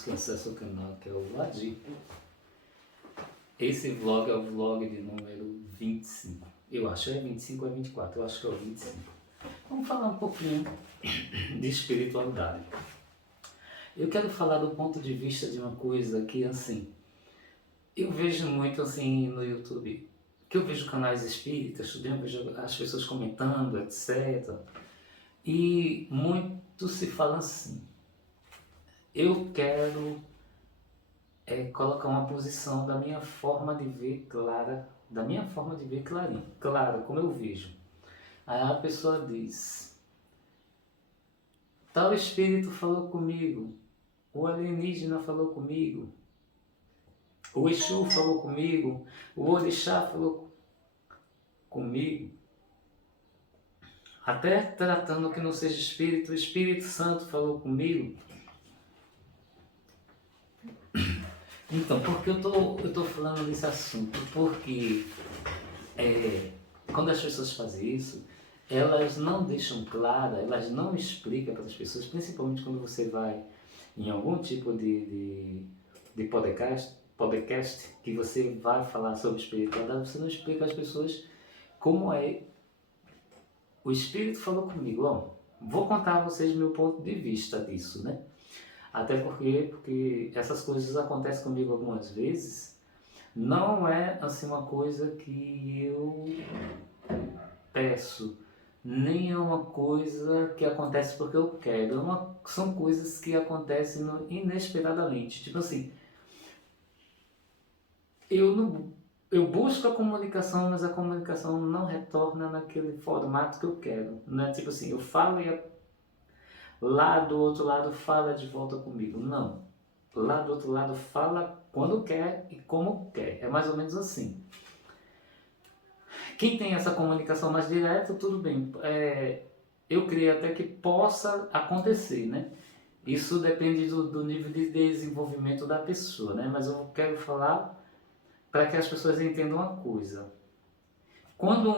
amigos que acessam o canal, que é o Ladir. Esse vlog é o vlog de número 25. Eu acho, é 25 ou é 24? Eu acho que é o 25. Vamos falar um pouquinho de espiritualidade. Eu quero falar do ponto de vista de uma coisa que, assim, eu vejo muito, assim, no YouTube, que eu vejo canais espíritas, eu vejo as pessoas comentando, etc. E muito se fala assim, eu quero colocar uma posição da minha forma de ver clara, da minha forma de ver clarinho, claro, como eu vejo. Aí a pessoa diz, tal espírito falou comigo, o alienígena falou comigo, o Exu falou comigo, o Orixá falou comigo. Até tratando que não seja espírito, o Espírito Santo falou comigo. Então, por que eu tô falando desse assunto? Porque quando as pessoas fazem isso, elas não deixam clara, elas não explicam para as pessoas, principalmente quando você vai em algum tipo de podcast que você vai falar sobre espiritualidade, você não explica às pessoas como é. O Espírito falou comigo, ó, vou contar a vocês meu ponto de vista disso, né? Até porque essas coisas acontecem comigo algumas vezes. Não é assim uma coisa que eu peço, nem é uma coisa que acontece porque eu quero. São coisas que acontecem inesperadamente. Tipo assim, eu busco a comunicação, mas a comunicação não retorna naquele formato que eu quero. Não é tipo assim, eu falo e lá do outro lado fala de volta comigo. Não. Lá do outro lado fala quando quer e como quer. É mais ou menos assim. Quem tem essa comunicação mais direta, tudo bem. Eu creio até que possa acontecer, né? Isso depende do nível de desenvolvimento da pessoa, né? Mas eu quero falar para que as pessoas entendam uma coisa. Quando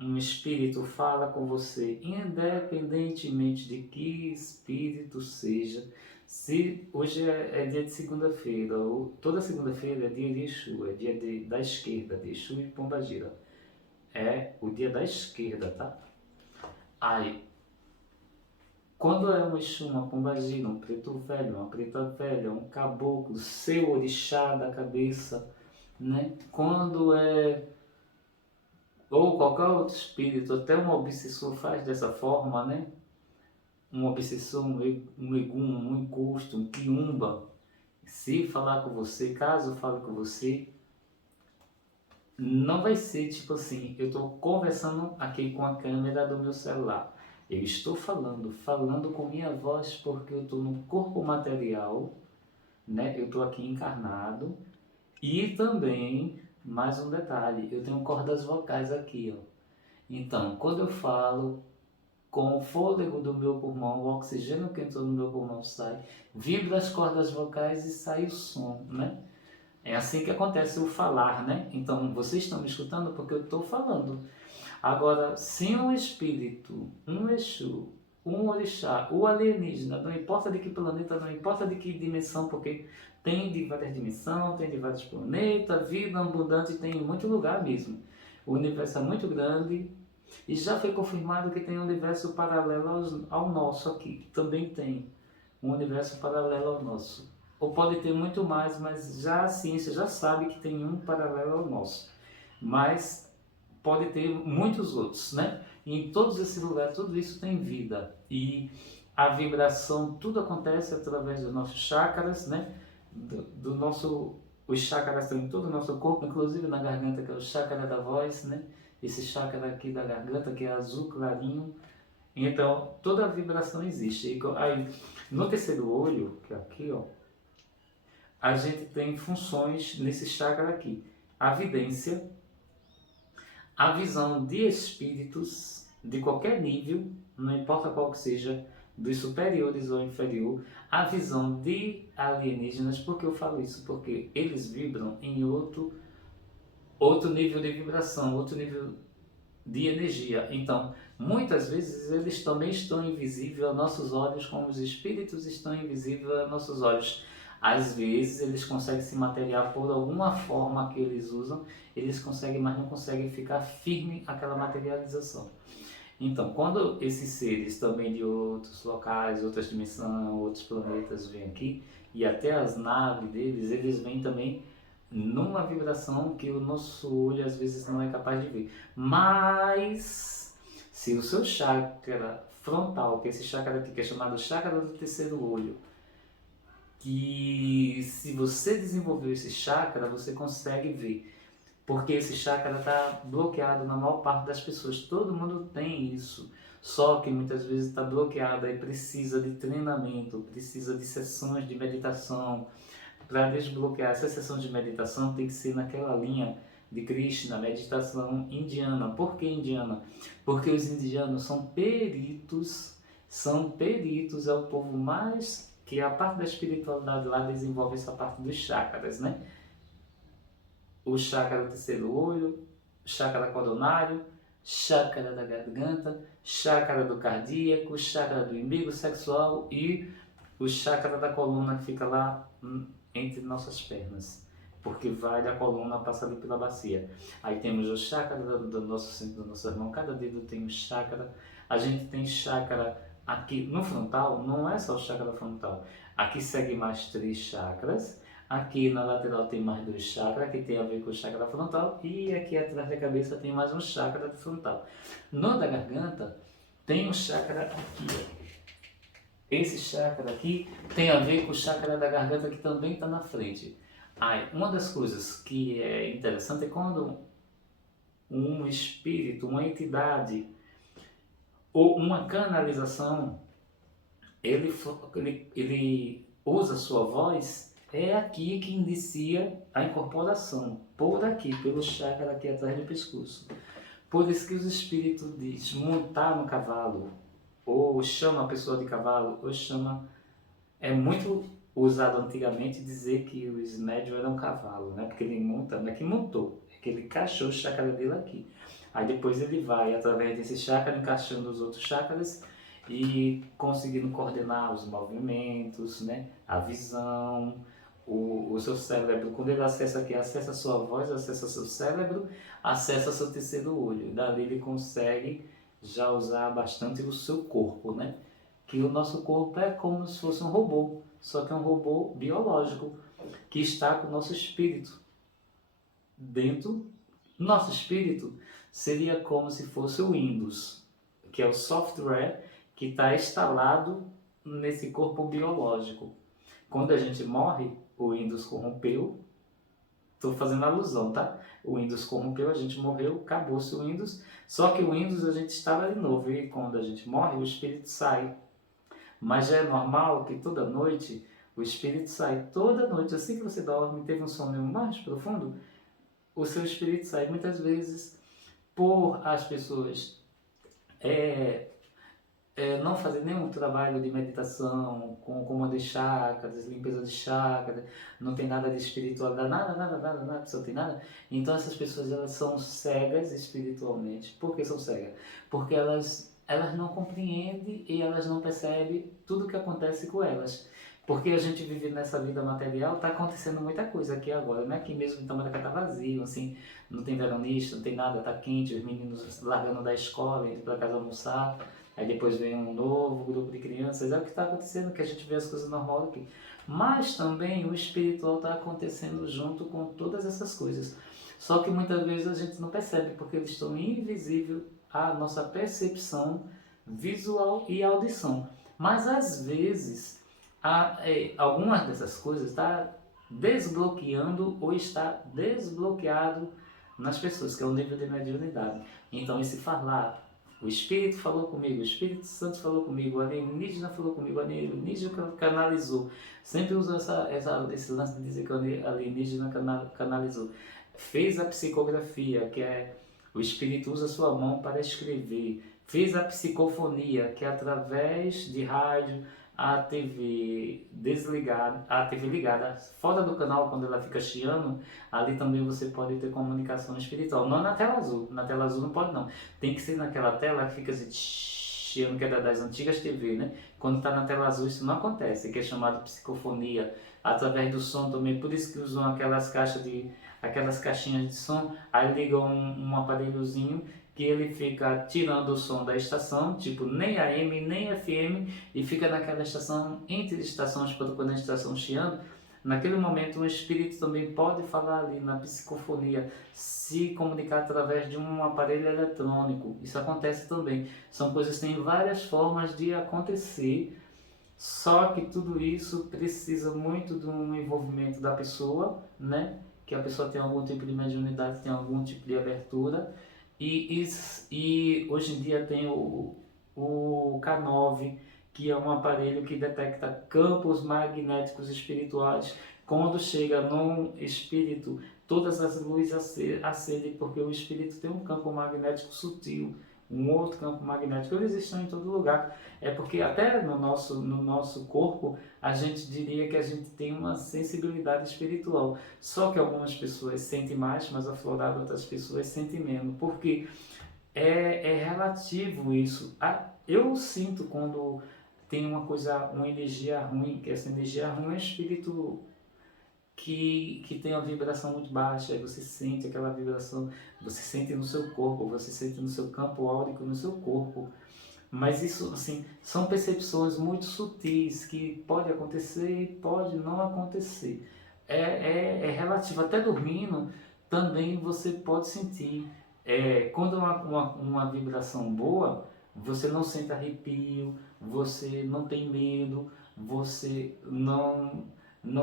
um espírito fala com você, independentemente de que espírito seja, se hoje é dia de segunda-feira, ou toda segunda-feira é dia de Exu, é dia da esquerda, de Exu e Pombagira. É o dia da esquerda, tá? Aí, quando é um Exu, uma Pombagira, um preto velho, uma preta velha, um caboclo, seu orixá da cabeça, né? Quando é ou qualquer outro espírito, até um obsessor faz dessa forma, né? Um obsessor, um egum, um encosto, um quiumba, se falar com você, caso fale com você, não vai ser tipo assim, eu estou conversando aqui com a câmera do meu celular. Eu estou falando com minha voz porque eu estou no corpo material, né? Eu estou aqui encarnado e também, mais um detalhe, eu tenho cordas vocais aqui, ó. Então, quando eu falo, com o fôlego do meu pulmão, o oxigênio que entrou no meu pulmão sai, vibra as cordas vocais e sai o som, né? É assim que acontece o falar, né? Então, vocês estão me escutando porque eu estou falando. Agora, se um espírito, um Exu, um orixá, o alienígena, não importa de que planeta, não importa de que dimensão, porque tem de várias dimensões, tem de vários planetas, vida abundante tem em muito lugar mesmo. O universo é muito grande e já foi confirmado que tem um universo paralelo ao nosso aqui. Também tem um universo paralelo ao nosso. Ou pode ter muito mais, mas já a ciência já sabe que tem um paralelo ao nosso. Mas pode ter muitos outros, né? E em todos esses lugares, tudo isso tem vida. E a vibração, tudo acontece através dos nossos chakras, né? Os chakras estão em todo o nosso corpo, inclusive na garganta, que é o chakra da voz, né? Esse chakra aqui da garganta, que é azul clarinho. Então, toda a vibração existe. E aí, no terceiro olho, que é aqui, ó, a gente tem funções nesse chakra aqui. A vidência, a visão de espíritos de qualquer nível, não importa qual que seja, dos superiores ou inferior, a visão de alienígenas. Por que eu falo isso? Porque eles vibram em outro nível de vibração, outro nível de energia. Então, muitas vezes eles também estão invisíveis aos nossos olhos, como os espíritos estão invisíveis aos nossos olhos. Às vezes eles conseguem se materializar por alguma forma que eles usam, eles conseguem, mas não conseguem ficar firme aquela materialização. Então, quando esses seres também de outros locais, outras dimensões, outros planetas vêm aqui, e até as naves deles, eles vêm também numa vibração que o nosso olho às vezes não é capaz de ver. Mas, se o seu chakra frontal, que é esse chakra aqui, que é chamado chakra do terceiro olho, que se você desenvolveu esse chakra, você consegue ver. Porque esse chakra está bloqueado na maior parte das pessoas. Todo mundo tem isso. Só que muitas vezes está bloqueado e precisa de treinamento, precisa de sessões de meditação. Para desbloquear essa sessão de meditação tem que ser naquela linha de Krishna, meditação indiana. Por que indiana? Porque os indianos são peritos, é o povo mais que a parte da espiritualidade lá desenvolve essa parte dos chakras, né? O chakra do terceiro olho, chakra coronário, chakra da garganta, chakra do cardíaco, chakra do umbigo sexual e o chakra da coluna que fica lá entre nossas pernas, porque vai da coluna passando pela bacia. Aí temos o chakra do nosso centro da nossa mão, cada dedo tem um chakra. A gente tem chakra aqui no frontal, não é só o chakra frontal. Aqui segue mais 3 chakras. Aqui na lateral tem mais 2 chakras, que tem a ver com o chakra frontal, e aqui atrás da cabeça tem mais um chakra frontal. No da garganta tem um chakra aqui, ó. Esse chakra aqui tem a ver com o chakra da garganta que também está na frente. Aí, uma das coisas que é interessante é quando um espírito, uma entidade ou uma canalização, ele usa sua voz, é aqui que inicia a incorporação, por aqui, pelo chakra aqui atrás do pescoço. Por isso que os espíritos dizem montar no cavalo, ou chama a pessoa de cavalo, ou chama... É muito usado antigamente dizer que os médios eram cavalo, né? Porque ele monta, não é que montou, é que ele encaixou o chakra dele aqui. Aí depois ele vai, através desse chakra, encaixando os outros chakras e conseguindo coordenar os movimentos, né? A visão, o seu cérebro. Quando ele acessa aqui, acessa a sua voz, acessa o seu cérebro, acessa o seu terceiro olho. Dali ele consegue já usar bastante o seu corpo, né? Que o nosso corpo é como se fosse um robô, só que é um robô biológico, que está com o nosso espírito dentro. Nosso espírito seria como se fosse o Windows, que é o software que está instalado nesse corpo biológico. Quando a gente morre, o Windows corrompeu. Estou fazendo alusão, tá? O Windows corrompeu, a gente morreu, acabou-se o Windows. Só que o Windows a gente estava de novo, e quando a gente morre, o espírito sai. Mas já é normal que toda noite o espírito sai. Toda noite, assim que você dorme, teve um sono mais profundo, o seu espírito sai. Muitas vezes, por as pessoas não fazer nenhum trabalho de meditação, com comando de chakras, limpeza de chakras, não tem nada de espiritualidade, nada, só tem nada. Então essas pessoas, elas são cegas espiritualmente. Por que são cegas? Porque elas não compreendem e elas não percebem tudo o que acontece com elas. Porque a gente vive nessa vida material, está acontecendo muita coisa aqui agora, né? Aqui mesmo em Tamaracá está vazio, assim, não tem veranista, não tem nada, está quente, os meninos largando da escola, indo para casa almoçar. Aí depois vem um novo grupo de crianças, é o que está acontecendo, que a gente vê as coisas normais aqui. Mas também o espiritual está acontecendo junto com todas essas coisas. Só que muitas vezes a gente não percebe, porque eles estão invisíveis à nossa percepção visual e audição. Mas às vezes, algumas dessas coisas está desbloqueando ou está desbloqueado nas pessoas, que é o nível de mediunidade. Então esse falar, o Espírito falou comigo, o Espírito Santo falou comigo, o alienígena falou comigo, o alienígena canalizou. Sempre uso esse lance de dizer que o alienígena canalizou. Fez a psicografia, que é o Espírito usa sua mão para escrever. Fez a psicofonia, que é através de rádio, a TV desligada, a TV ligada, fora do canal, quando ela fica chiando, ali também você pode ter comunicação espiritual. Não na tela azul não pode não. Tem que ser naquela tela que fica assim, chiando, que é das antigas TV, né? Quando está na tela azul isso não acontece, que é chamado psicofonia. através do som também, por isso que usam aquelas caixinhas de som, aí ligam um aparelhozinho que ele fica tirando o som da estação, tipo nem AM nem FM, e fica naquela estação, entre estações, quando a estação chiando, naquele momento o espírito também pode falar ali na psicofonia, se comunicar através de um aparelho eletrônico. Isso acontece também. São coisas que têm várias formas de acontecer, só que tudo isso precisa muito do envolvimento da pessoa, né? Que a pessoa tem algum tipo de mediunidade, tem algum tipo de abertura. E hoje em dia tem o K9, que é um aparelho que detecta campos magnéticos espirituais. Quando chega num espírito, todas as luzes acendem, porque o espírito tem um campo magnético sutil, um outro campo magnético. Eles estão em todo lugar. É porque até no nosso corpo, a gente diria que a gente tem uma sensibilidade espiritual. Só que algumas pessoas sentem mais aflorado, outras pessoas sentem menos. Porque é relativo isso. Eu sinto quando tem uma energia ruim, que essa energia ruim é um espírito que tem uma vibração muito baixa, aí você sente aquela vibração, você sente no seu corpo, você sente no seu campo áurico, no seu corpo. Mas isso, assim, são percepções muito sutis que pode acontecer e pode não acontecer. É relativo. Até dormindo, também você pode sentir. Quando é uma vibração boa, você não sente arrepio, você não tem medo, você não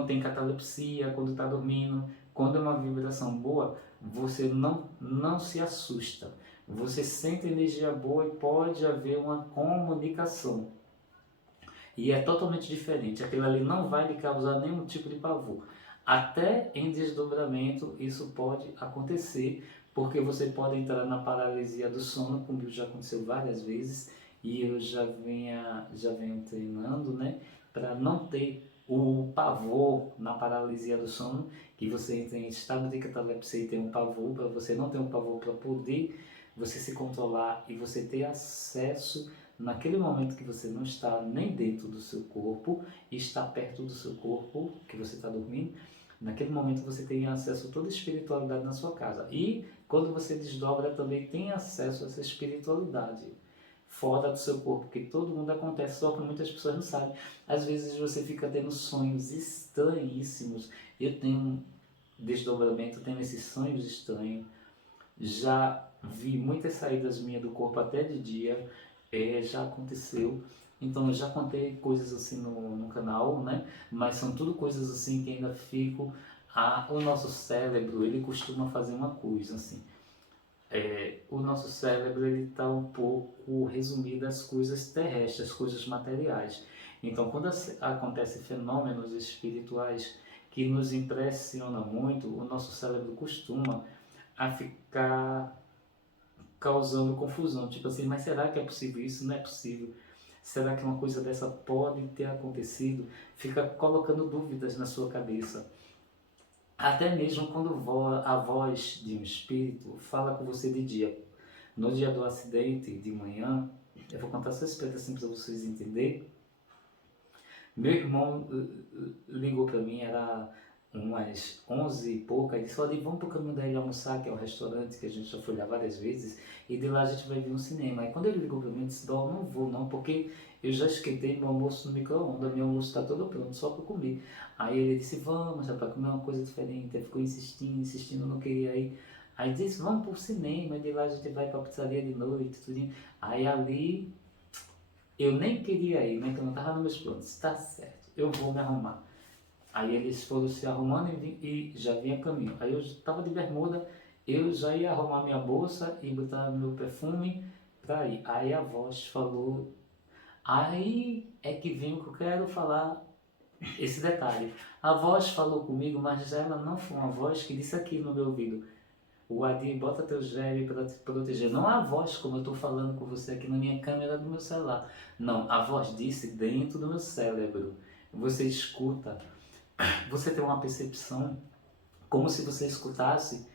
tem catalepsia quando está dormindo. Quando é uma vibração boa, você não se assusta. Você sente energia boa e pode haver uma comunicação. E é totalmente diferente. Aquilo ali não vai lhe causar nenhum tipo de pavor. Até em desdobramento isso pode acontecer, porque você pode entrar na paralisia do sono, como já aconteceu várias vezes, e eu já venho treinando, né, para não ter o pavor na paralisia do sono, que você entra em estado de catalepsia e tem um pavor, para você não ter um pavor, para poder você se controlar e você ter acesso naquele momento que você não está nem dentro do seu corpo e está perto do seu corpo, que você está dormindo. Naquele momento você tem acesso a toda a espiritualidade na sua casa. E quando você desdobra também tem acesso a essa espiritualidade fora do seu corpo, que todo mundo acontece, só que muitas pessoas não sabem. Às vezes você fica tendo sonhos estranhíssimos. Eu tenho desdobramento, tenho esses sonhos estranhos. Já vi muitas saídas minhas do corpo até de dia, já aconteceu. Então eu já contei coisas assim no canal, né? Mas são tudo coisas assim que ainda fico. O nosso cérebro, ele costuma fazer uma coisa assim. O nosso cérebro ele está um pouco resumido às coisas terrestres, às coisas materiais. Então quando acontecem fenômenos espirituais que nos impressionam muito, o nosso cérebro costuma a ficar causando confusão, tipo assim, mas será que é possível isso? Não é possível. Será que uma coisa dessa pode ter acontecido? Fica colocando dúvidas na sua cabeça. Até mesmo quando a voz de um espírito fala com você de dia. No dia do acidente, de manhã, eu vou contar essa história assim para vocês entenderem. Meu irmão ligou para mim, era umas 11 e pouca, e disse: olha, vamos para o Caminho da Ilha almoçar, que é o restaurante que a gente já foi lá várias vezes, e de lá a gente vai ver um cinema. Aí quando ele ligou para mim, eu disse: Dó, não vou não, porque eu já esquentei meu almoço no micro-ondas, meu almoço está todo pronto, só para comer. Aí ele disse: vamos, já para comer uma coisa diferente. Ele ficou insistindo, não queria ir. Aí disse: vamos para o cinema, e de lá a gente vai para a pizzaria de noite, tudinho. Aí ali eu nem queria ir, né, que eu não estava nos meus planos. Está certo, eu vou me arrumar. Aí eles foram se arrumando e já vinha caminho. Aí eu estava de bermuda, eu já ia arrumar minha bolsa e botar meu perfume para ir. Aí a voz falou, aí é que vem o que eu quero falar, esse detalhe. A voz falou comigo, mas ela não foi uma voz que disse aqui no meu ouvido: o Adi, bota teu gel para te proteger. Não a voz como eu estou falando com você aqui na minha câmera do meu celular. Não, a voz disse dentro do meu cérebro. Você escuta. Você tem uma percepção como se você escutasse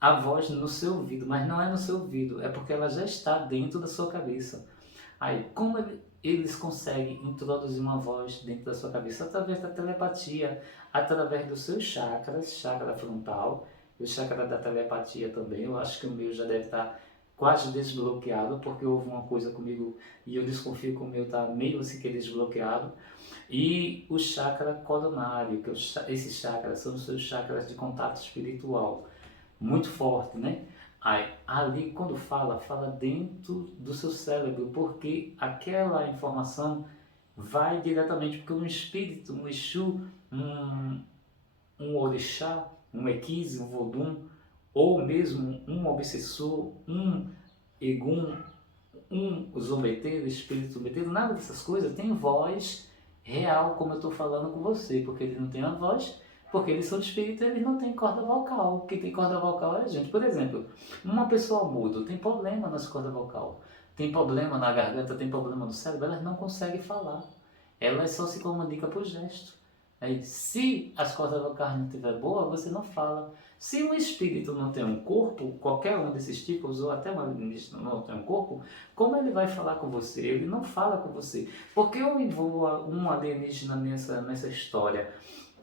a voz no seu ouvido, mas não é no seu ouvido, é porque ela já está dentro da sua cabeça. Aí, como eles conseguem introduzir uma voz dentro da sua cabeça através da telepatia, através dos seus chakras, chakra frontal, o chakra da telepatia também. Eu acho que o meu já deve estar quase desbloqueado, porque houve uma coisa comigo e eu desconfio que o meu está meio assim que desbloqueado. E o chakra coronário, que esses chakras são os seus chakras de contato espiritual, muito forte, né? Aí, ali, quando fala dentro do seu cérebro, porque aquela informação vai diretamente, porque um espírito, um Exu, um, um orixá, um equise, um vodum, ou mesmo um obsessor, um egum, um zombeteiro, espírito zombeteiro, nada dessas coisas tem voz real, como eu estou falando com você, porque eles não têm a voz, porque eles são espíritos e eles não têm corda vocal. Quem tem corda vocal é a gente. Por exemplo, uma pessoa muda tem problema nas cordas vocal, tem problema na garganta, tem problema no cérebro, elas não conseguem falar. Elas só se comunicam por gesto. Aí, se as cordas vocais não estiver boa, você não fala. Se um espírito não tem um corpo, qualquer um desses tipos, ou até um alienígena não tem um corpo, como ele vai falar com você? Ele não fala com você. Por que eu envolvo um alienígena nessa história?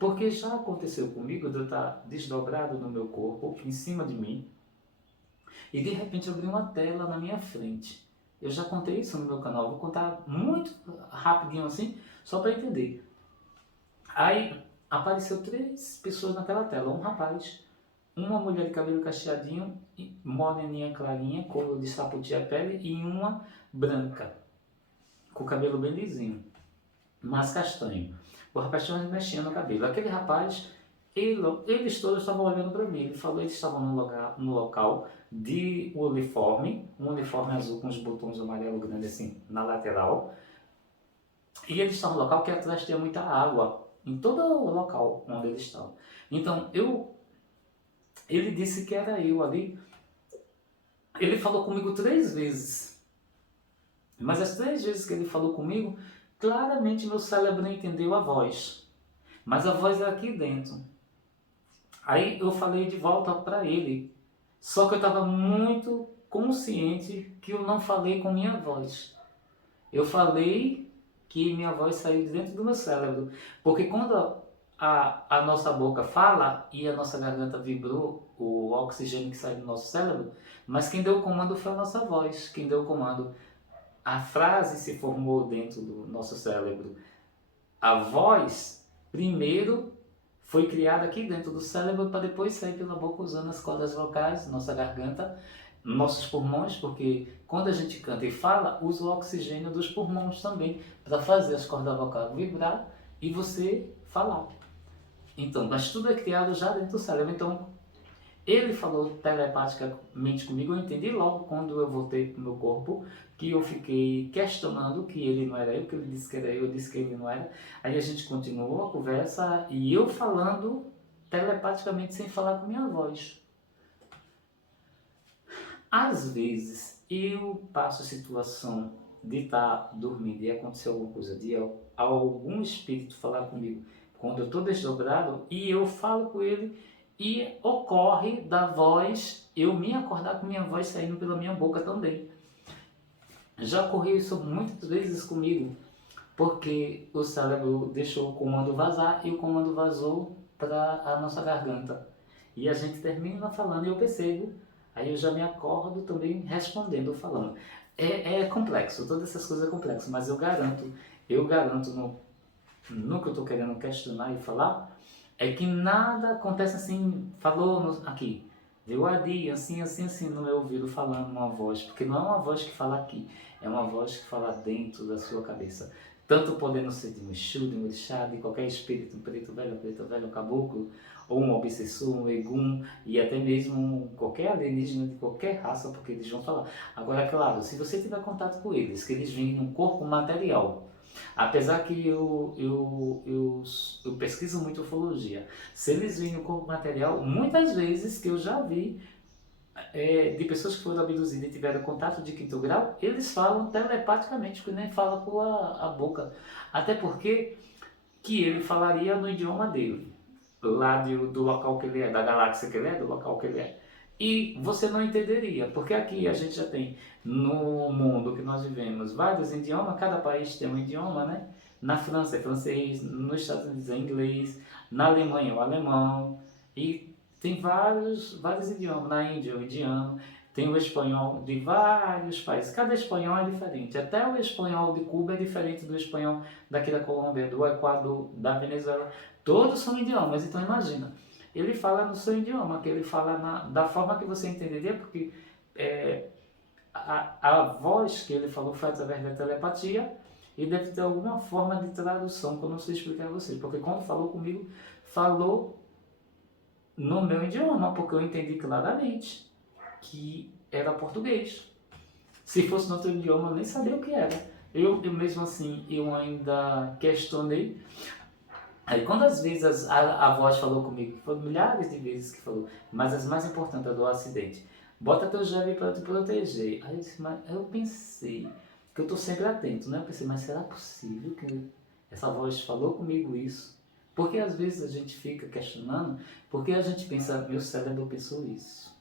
Porque já aconteceu comigo de eu estar desdobrado no meu corpo, em cima de mim, e de repente abrir uma tela na minha frente. Eu já contei isso no meu canal, vou contar muito rapidinho assim, só para entender. Aí apareceu 3 pessoas naquela tela, um rapaz, uma mulher de cabelo cacheadinho, moreninha clarinha, cor de saputi a pele, e uma branca, com o cabelo bem lisinho, mas castanho. O rapaz estava mexendo no cabelo. Aquele rapaz, eles todos estavam olhando para mim. Ele falou que eles estavam no local de uniforme, um uniforme azul com os botões amarelo grandes assim na lateral. E eles estavam no local que atrás tinha muita água, em todo o local onde eles estavam. Então, ele disse que era eu ali. Ele falou comigo 3 vezes. Mas as 3 vezes que ele falou comigo, claramente meu cérebro não entendeu a voz. Mas a voz era aqui dentro. Aí eu falei de volta para ele. Só que eu estava muito consciente que eu não falei com minha voz. Eu falei que minha voz saiu de dentro do meu cérebro. Porque quando a nossa boca fala e a nossa garganta vibrou, o oxigênio que sai do nosso cérebro, mas quem deu o comando foi a nossa voz. Quem deu o comando, a frase se formou dentro do nosso cérebro. A voz, primeiro, foi criada aqui dentro do cérebro para depois sair pela boca usando as cordas vocais, nossa garganta, nossos pulmões, porque quando a gente canta e fala, usa o oxigênio dos pulmões também para fazer as cordas vocais vibrar e você falar. Então, mas tudo é criado já dentro do cérebro. Então, ele falou telepaticamente comigo, eu entendi logo quando eu voltei para o meu corpo, que eu fiquei questionando que ele não era eu, que ele disse que era eu disse que ele não era. Aí a gente continuou a conversa e eu falando telepaticamente sem falar com minha voz. Às vezes eu passo a situação de estar dormindo e acontecer alguma coisa, de algum espírito falar comigo quando eu estou desdobrado e eu falo com ele e ocorre da voz, eu me acordar com minha voz saindo pela minha boca também. Já ocorreu isso muitas vezes comigo, porque o cérebro deixou o comando vazar e o comando vazou para a nossa garganta. E a gente termina falando e eu percebo, aí eu já me acordo também respondendo, falando. É complexo, todas essas coisas é complexo, mas eu garanto no que eu estou querendo questionar e falar, é que nada acontece assim, falou aqui, deu Adi, assim, no meu ouvido falando uma voz, porque não é uma voz que fala aqui, é uma voz que fala dentro da sua cabeça. Tanto podendo ser de um Exu, de um Orixá, de qualquer espírito, um preto velho, um caboclo, ou um obsessor, um egum, e até mesmo qualquer alienígena de qualquer raça, porque eles vão falar. Agora, claro, se você tiver contato com eles, que eles vêm num corpo material, apesar que eu pesquiso muito ufologia, se eles vêm no corpo material, muitas vezes que eu já vi de pessoas que foram abduzidas e tiveram contato de 5º grau, eles falam telepaticamente, que nem fala com a boca. Até porque que ele falaria no idioma dele, lá do local que ele é, da galáxia que ele é, do local que ele é. E você não entenderia, porque aqui a gente já tem, no mundo que nós vivemos, vários idiomas, cada país tem um idioma, né? Na França é francês, nos Estados Unidos é inglês, na Alemanha é o alemão, e tem vários idiomas. Na Índia é o indiano, tem o espanhol de vários países, cada espanhol é diferente, até o espanhol de Cuba é diferente do espanhol daqui da Colômbia, do Equador, da Venezuela, todos são idiomas, então imagina. Ele fala no seu idioma, que ele fala da forma que você entenderia, porque é, a voz que ele falou foi através da telepatia e deve ter alguma forma de tradução que eu não sei explicar a vocês, porque quando falou comigo, falou no meu idioma, porque eu entendi claramente que era português. Se fosse no outro idioma, eu nem sabia o que era. Eu mesmo assim, eu ainda questionei. Aí quando às vezes a voz falou comigo, que foram milhares de vezes que falou, mas as mais importantes é do acidente, bota teu gel para te proteger. Aí eu pensei, que eu estou sempre atento, né? Eu pensei, mas será possível que essa voz falou comigo isso? Porque às vezes a gente fica questionando, porque a gente pensa, meu cérebro pensou isso.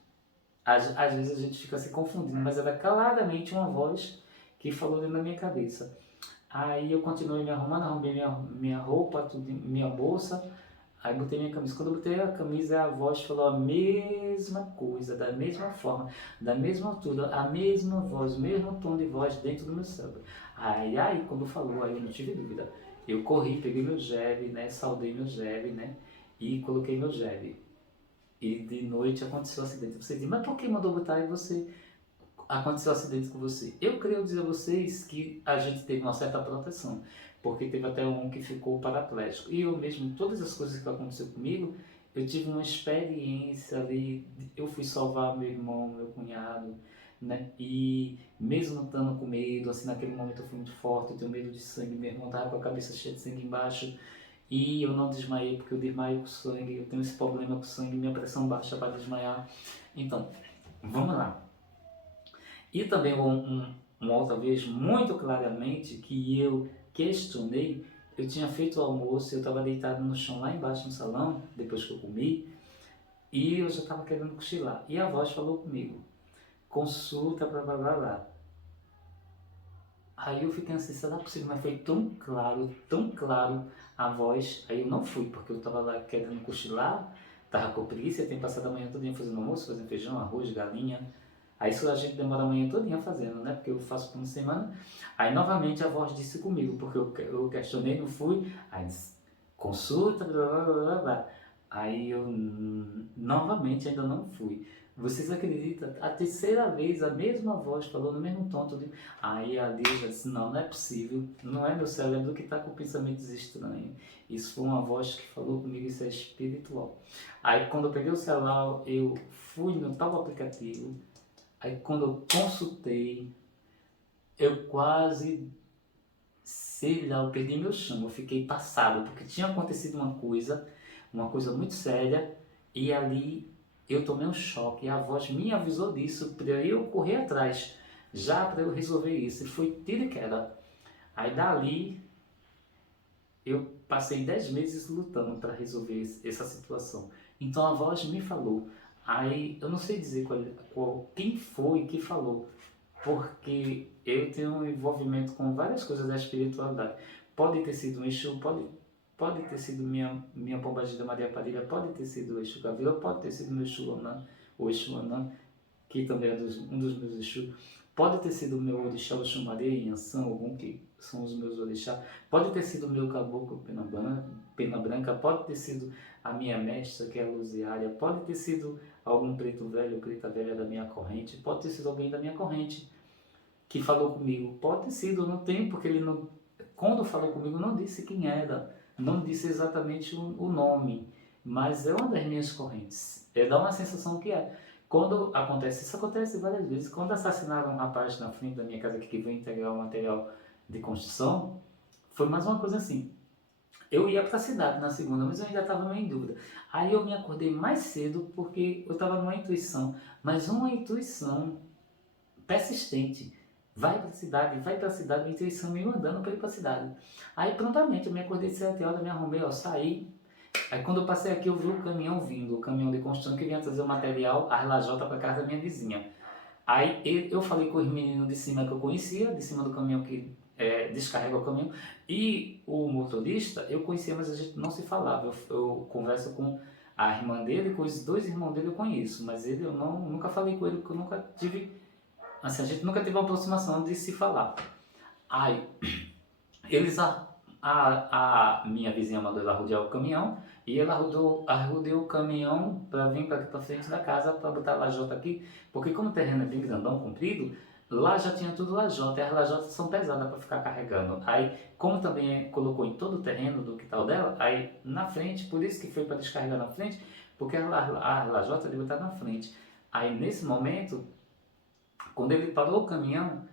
Às vezes a gente fica se confundindo, mas era claramente uma voz que falou dentro da minha cabeça. Aí eu continuei me arrumando, arrumei minha roupa, tudo, minha bolsa, aí botei minha camisa. Quando eu botei a camisa, a voz falou a mesma coisa, da mesma forma, da mesma altura, a mesma voz, o mesmo tom de voz dentro do meu cérebro. Aí quando falou, aí eu não tive dúvida. Eu corri, peguei meu gel, né, saudei meu gel, né, e coloquei meu gel. E de noite aconteceu o acidente. Você diz, mas por que mandou botar e você aconteceu um acidente com você? Eu queria dizer a vocês que a gente teve uma certa proteção, porque teve até um que ficou paraplégico. E eu mesmo, todas as coisas que aconteceram comigo, eu tive uma experiência ali, eu fui salvar meu irmão, meu cunhado, né? E mesmo estando com medo, assim, naquele momento eu fui muito forte, eu tenho medo de sangue, meu irmão estava com a cabeça cheia de sangue embaixo, e eu não desmaiei, porque eu desmaio com sangue, eu tenho esse problema com sangue, minha pressão baixa para desmaiar. Então, vamos lá. E também uma outra vez, muito claramente, que eu questionei, eu tinha feito o almoço, eu estava deitado no chão lá embaixo no salão, depois que eu comi, e eu já estava querendo cochilar. E a voz falou comigo, consulta, blá blá blá blá. Aí eu fiquei assim, será possível? Mas foi tão claro a voz. Aí eu não fui, porque eu estava lá querendo cochilar, estava com preguiça, eu tenho passado a manhã toda fazendo almoço, fazendo feijão, arroz, galinha. Aí isso a gente demora a manhã todinha fazendo, né? Porque eu faço por uma semana. Aí novamente a voz disse comigo, porque eu questionei, não fui. Aí disse, consulta, blá blá blá blá blá. Aí eu novamente ainda não fui. Vocês acreditam? A terceira vez a mesma voz falou no mesmo tom. Tudo. Aí a Deus já disse, não é possível. Não é meu cérebro que está com pensamentos estranhos. Isso foi uma voz que falou comigo, isso é espiritual. Aí quando eu peguei o celular, eu fui no tal aplicativo. Aí quando eu consultei, eu quase, sei lá, eu perdi meu chão, eu fiquei passado, porque tinha acontecido uma coisa muito séria, e ali eu tomei um choque, e a voz me avisou disso, para eu correr atrás, já para eu resolver isso, e foi tiro e queda. Aí dali, eu passei 10 meses lutando para resolver essa situação. Então a voz me falou, aí eu não sei dizer quem foi que falou, porque eu tenho um envolvimento com várias coisas da espiritualidade. Pode ter sido um Exu, pode ter sido minha pombagira Maria Padilha, pode ter sido o Exu Gavila, pode ter sido meu Exu Anã, o Exu Anã, que também é um dos meus Exu. Pode ter sido o meu orixá, o Exu Maria, Inhansã, algum que são os meus orixá. Pode ter sido o meu caboclo Pena Branca, pode ter sido a minha mestra, que é a Luziária, pode ter sido algum preto velho, preta velha da minha corrente, pode ter sido alguém da minha corrente que falou comigo. Pode ter sido, não tem, porque ele não, quando falou comigo não disse quem era, não disse exatamente o nome, mas é uma das minhas correntes. Dá uma sensação que é. Quando acontece, isso acontece várias vezes, quando assassinaram um rapaz na frente da minha casa que veio entregar o material de construção, foi mais uma coisa assim. Eu ia para a cidade na segunda, mas eu ainda estava meio em dúvida. Aí eu me acordei mais cedo porque eu estava numa intuição, mas uma intuição persistente. Vai para a cidade, minha intuição me mandando para ir para a cidade. Aí prontamente eu me acordei de 7 horas, me arrumei, ó, saí, Aí quando eu passei aqui, eu vi o caminhão vindo, o caminhão de construção que vinha trazer o material, a lajota para casa da minha vizinha. Aí eu falei com os meninos de cima que eu conhecia, de cima do caminhão que descarrega o caminhão, e o motorista eu conhecia, mas a gente não se falava. Eu converso com a irmã dele, com os dois irmãos dele eu conheço, mas ele eu não, nunca falei com ele, porque eu nunca tive, assim, a gente nunca teve uma aproximação de se falar. Aí eles, a minha vizinha mandou ela rodear o caminhão, e ela rodeou o caminhão para vir para aqui para frente da casa para botar a lajota aqui, porque como o terreno é bem grandão, comprido, lá já tinha tudo lajota, e as lajotas são pesadas para ficar carregando. Aí, como também colocou em todo o terreno do quintal dela, aí na frente, por isso que foi para descarregar na frente, porque a lajota deve estar na frente. Aí nesse momento, quando ele parou o caminhão,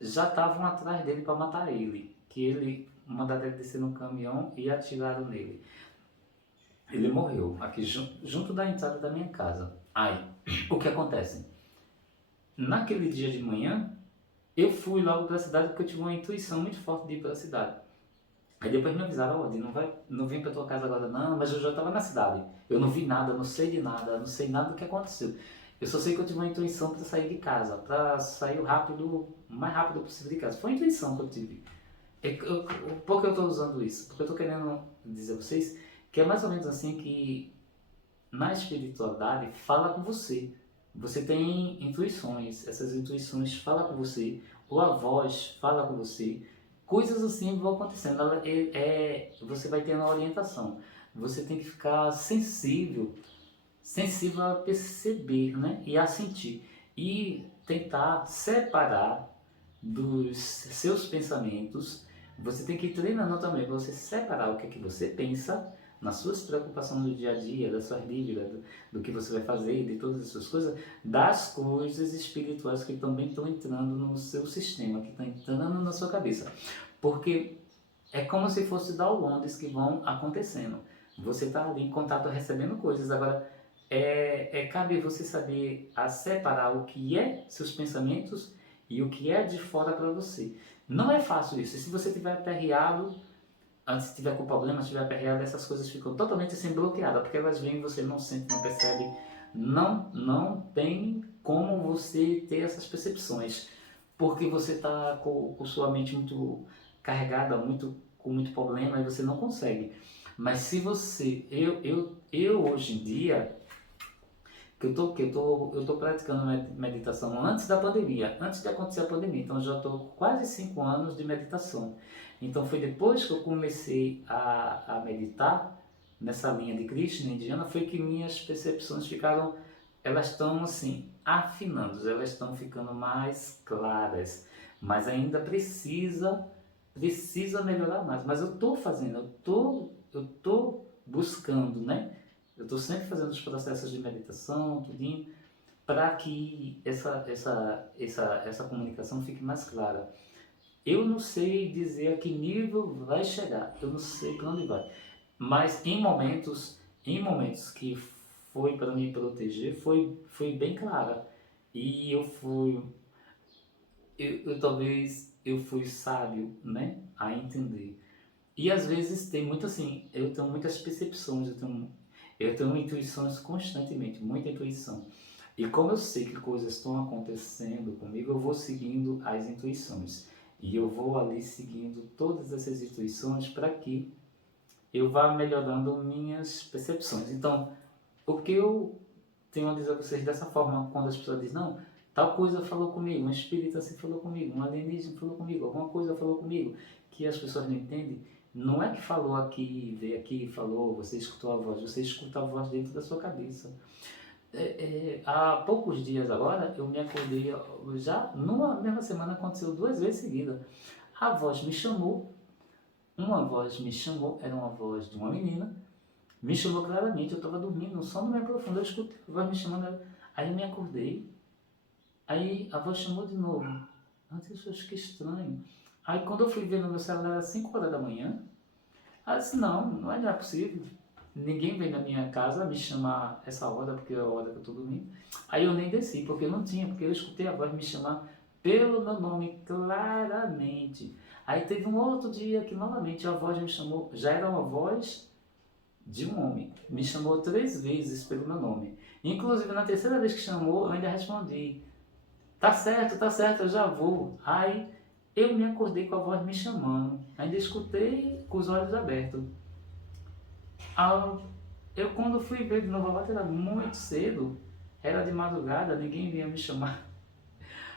já estavam atrás dele para matar ele, que ele mandaram ele descer no caminhão e atiraram nele. Ele morreu aqui junto da entrada da minha casa. Aí, o que acontece? Naquele dia de manhã, eu fui logo para a cidade porque eu tive uma intuição muito forte de ir para a cidade. Aí depois me avisaram, não vem para tua casa agora não, mas eu já estava na cidade. Eu não vi nada, não sei de nada, não sei nada do que aconteceu. Eu só sei que eu tive uma intuição para sair de casa, para sair o mais rápido possível de casa. Foi a intuição que eu tive. Por que eu estou usando isso? Porque eu estou querendo dizer a vocês que é mais ou menos assim que na espiritualidade fala com você. Você tem intuições, essas intuições falam com você, ou a voz fala com você, coisas assim vão acontecendo. Você vai tendo a orientação. Você tem que ficar sensível a perceber, né? E a sentir. E tentar separar dos seus pensamentos. Você tem que ir treinando também para você separar o que é que você pensa nas suas preocupações do dia a dia, das suas dívidas, do que você vai fazer, de todas as suas coisas, das coisas espirituais que também estão entrando no seu sistema, que estão entrando na sua cabeça. Porque é como se fosse downloads que vão acontecendo. Você está ali em contato recebendo coisas. Agora, cabe você saber a separar o que é seus pensamentos e o que é de fora para você. Não é fácil isso. E se você estiver aperreado, antes se tiver com problema, se estiver aperreado, essas coisas ficam totalmente assim bloqueadas, porque elas vêm e você não sente, não percebe. Não tem como você ter essas percepções, porque você está com sua mente muito carregada, com muito problema, e você não consegue. Mas se você, eu hoje em dia, eu tô praticando meditação antes da pandemia, antes de acontecer a pandemia, então já estou quase 5 anos de meditação. Então foi depois que eu comecei a meditar nessa linha de Krishna indiana, foi que minhas percepções ficaram, elas estão assim, afinando, elas estão ficando mais claras, mas ainda precisa melhorar mais. Mas eu estou fazendo, eu tô buscando, né? Eu estou sempre fazendo os processos de meditação, tudinho, para que essa comunicação fique mais clara. Eu não sei dizer a que nível vai chegar, eu não sei para onde vai, mas em momentos que foi para me proteger, foi bem clara. E talvez eu fui sábio, né, a entender. E às vezes tem muito assim, eu tenho muitas percepções, eu tenho intuições constantemente, muita intuição. E como eu sei que coisas estão acontecendo comigo, eu vou seguindo as intuições. E eu vou ali seguindo todas essas intuições para que eu vá melhorando minhas percepções. Então, o que eu tenho a dizer a vocês dessa forma, quando as pessoas dizem, não, tal coisa falou comigo, um espírito assim falou comigo, um alienígena falou comigo, alguma coisa falou comigo, que as pessoas não entendem, não é que falou aqui, veio aqui, falou, você escutou a voz, você escuta a voz dentro da sua cabeça. Há poucos dias agora, eu me acordei, já numa mesma semana aconteceu 2 vezes seguidas. A voz me chamou, uma voz me chamou, era uma voz de uma menina, me chamou claramente, eu estava dormindo, no sono meio profundo, eu escutei a voz me chamando, aí eu me acordei, aí a voz chamou de novo. Antes eu achei estranho. Aí quando eu fui ver no meu celular, era 5 horas da manhã, aí eu disse, não é possível. Ninguém vem na minha casa me chamar essa hora, porque é a hora que eu estou dormindo. Aí eu nem desci, porque eu não tinha, porque eu escutei a voz me chamar pelo meu nome claramente. Aí teve um outro dia que novamente a voz me chamou, já era uma voz de um homem. Me chamou 3 vezes pelo meu nome. Inclusive, na terceira vez que chamou, eu ainda respondi: tá certo, eu já vou. Aí eu me acordei com a voz me chamando. Ainda escutei com os olhos abertos. Eu, quando fui ver de novo a volta, era muito cedo. Era de madrugada, ninguém vinha me chamar.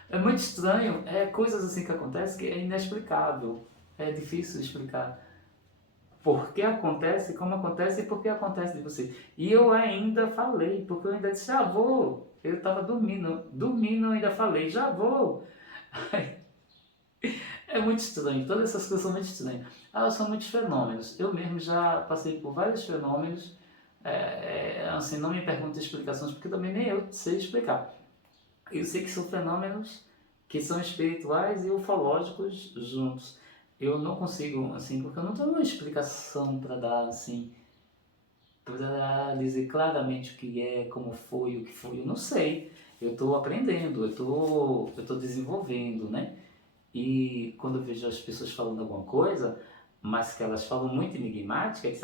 É muito estranho, é coisas assim que acontecem que é inexplicável. É difícil explicar por que acontece, como acontece e por que acontece de você. E eu ainda falei, porque eu ainda disse, já vou. Eu estava dormindo eu ainda falei, já vou. É muito estranho, todas essas coisas são muito estranhas. São muitos fenômenos. Eu mesmo já passei por vários fenômenos, assim, não me pergunte explicações, porque também nem eu sei explicar. Eu sei que são fenômenos que são espirituais e ufológicos juntos. Eu não consigo, assim, porque eu não tenho uma explicação para dar, assim, para dizer claramente o que é, como foi, o que foi. Eu não sei. Eu estou aprendendo, eu tô desenvolvendo, né? E quando eu vejo as pessoas falando alguma coisa, mas que elas falam muito enigmática, diz,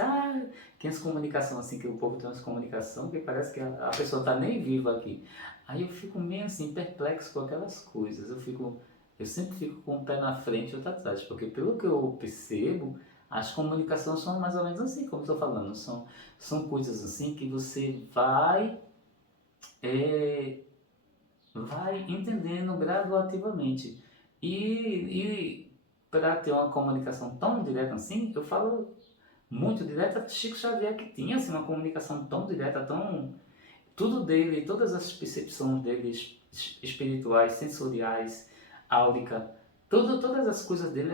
que essa comunicação assim, que o povo tem uma comunicação que parece que a pessoa está nem viva aqui. Aí eu fico meio assim, perplexo com aquelas coisas. Eu sempre fico com um pé na frente e outro atrás, porque pelo que eu percebo, as comunicações são mais ou menos assim, como estou falando. São coisas assim que você é, vai entendendo gradativamente. E para ter uma comunicação tão direta assim, eu falo muito direta, Chico Xavier que tinha assim, uma comunicação tão direta, tão... Tudo dele, todas as percepções dele espirituais, sensoriais, áurica, todas as coisas dele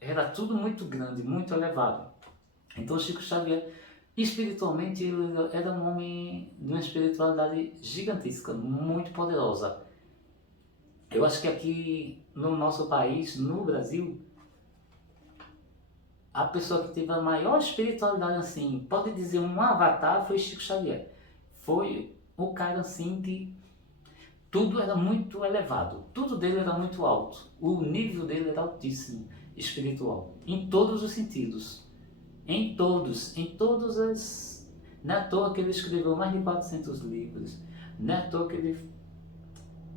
era tudo muito grande, muito elevado. Então Chico Xavier, espiritualmente, ele era um homem de uma espiritualidade gigantesca, muito poderosa. Eu acho que aqui no nosso país, no Brasil, a pessoa que teve a maior espiritualidade, assim, pode dizer um avatar, foi Chico Xavier. Foi o cara, assim, que tudo era muito elevado, tudo dele era muito alto, o nível dele era altíssimo, espiritual, em todos os sentidos, em todas as... Não é à toa que ele escreveu mais de 400 livros, não é à toa que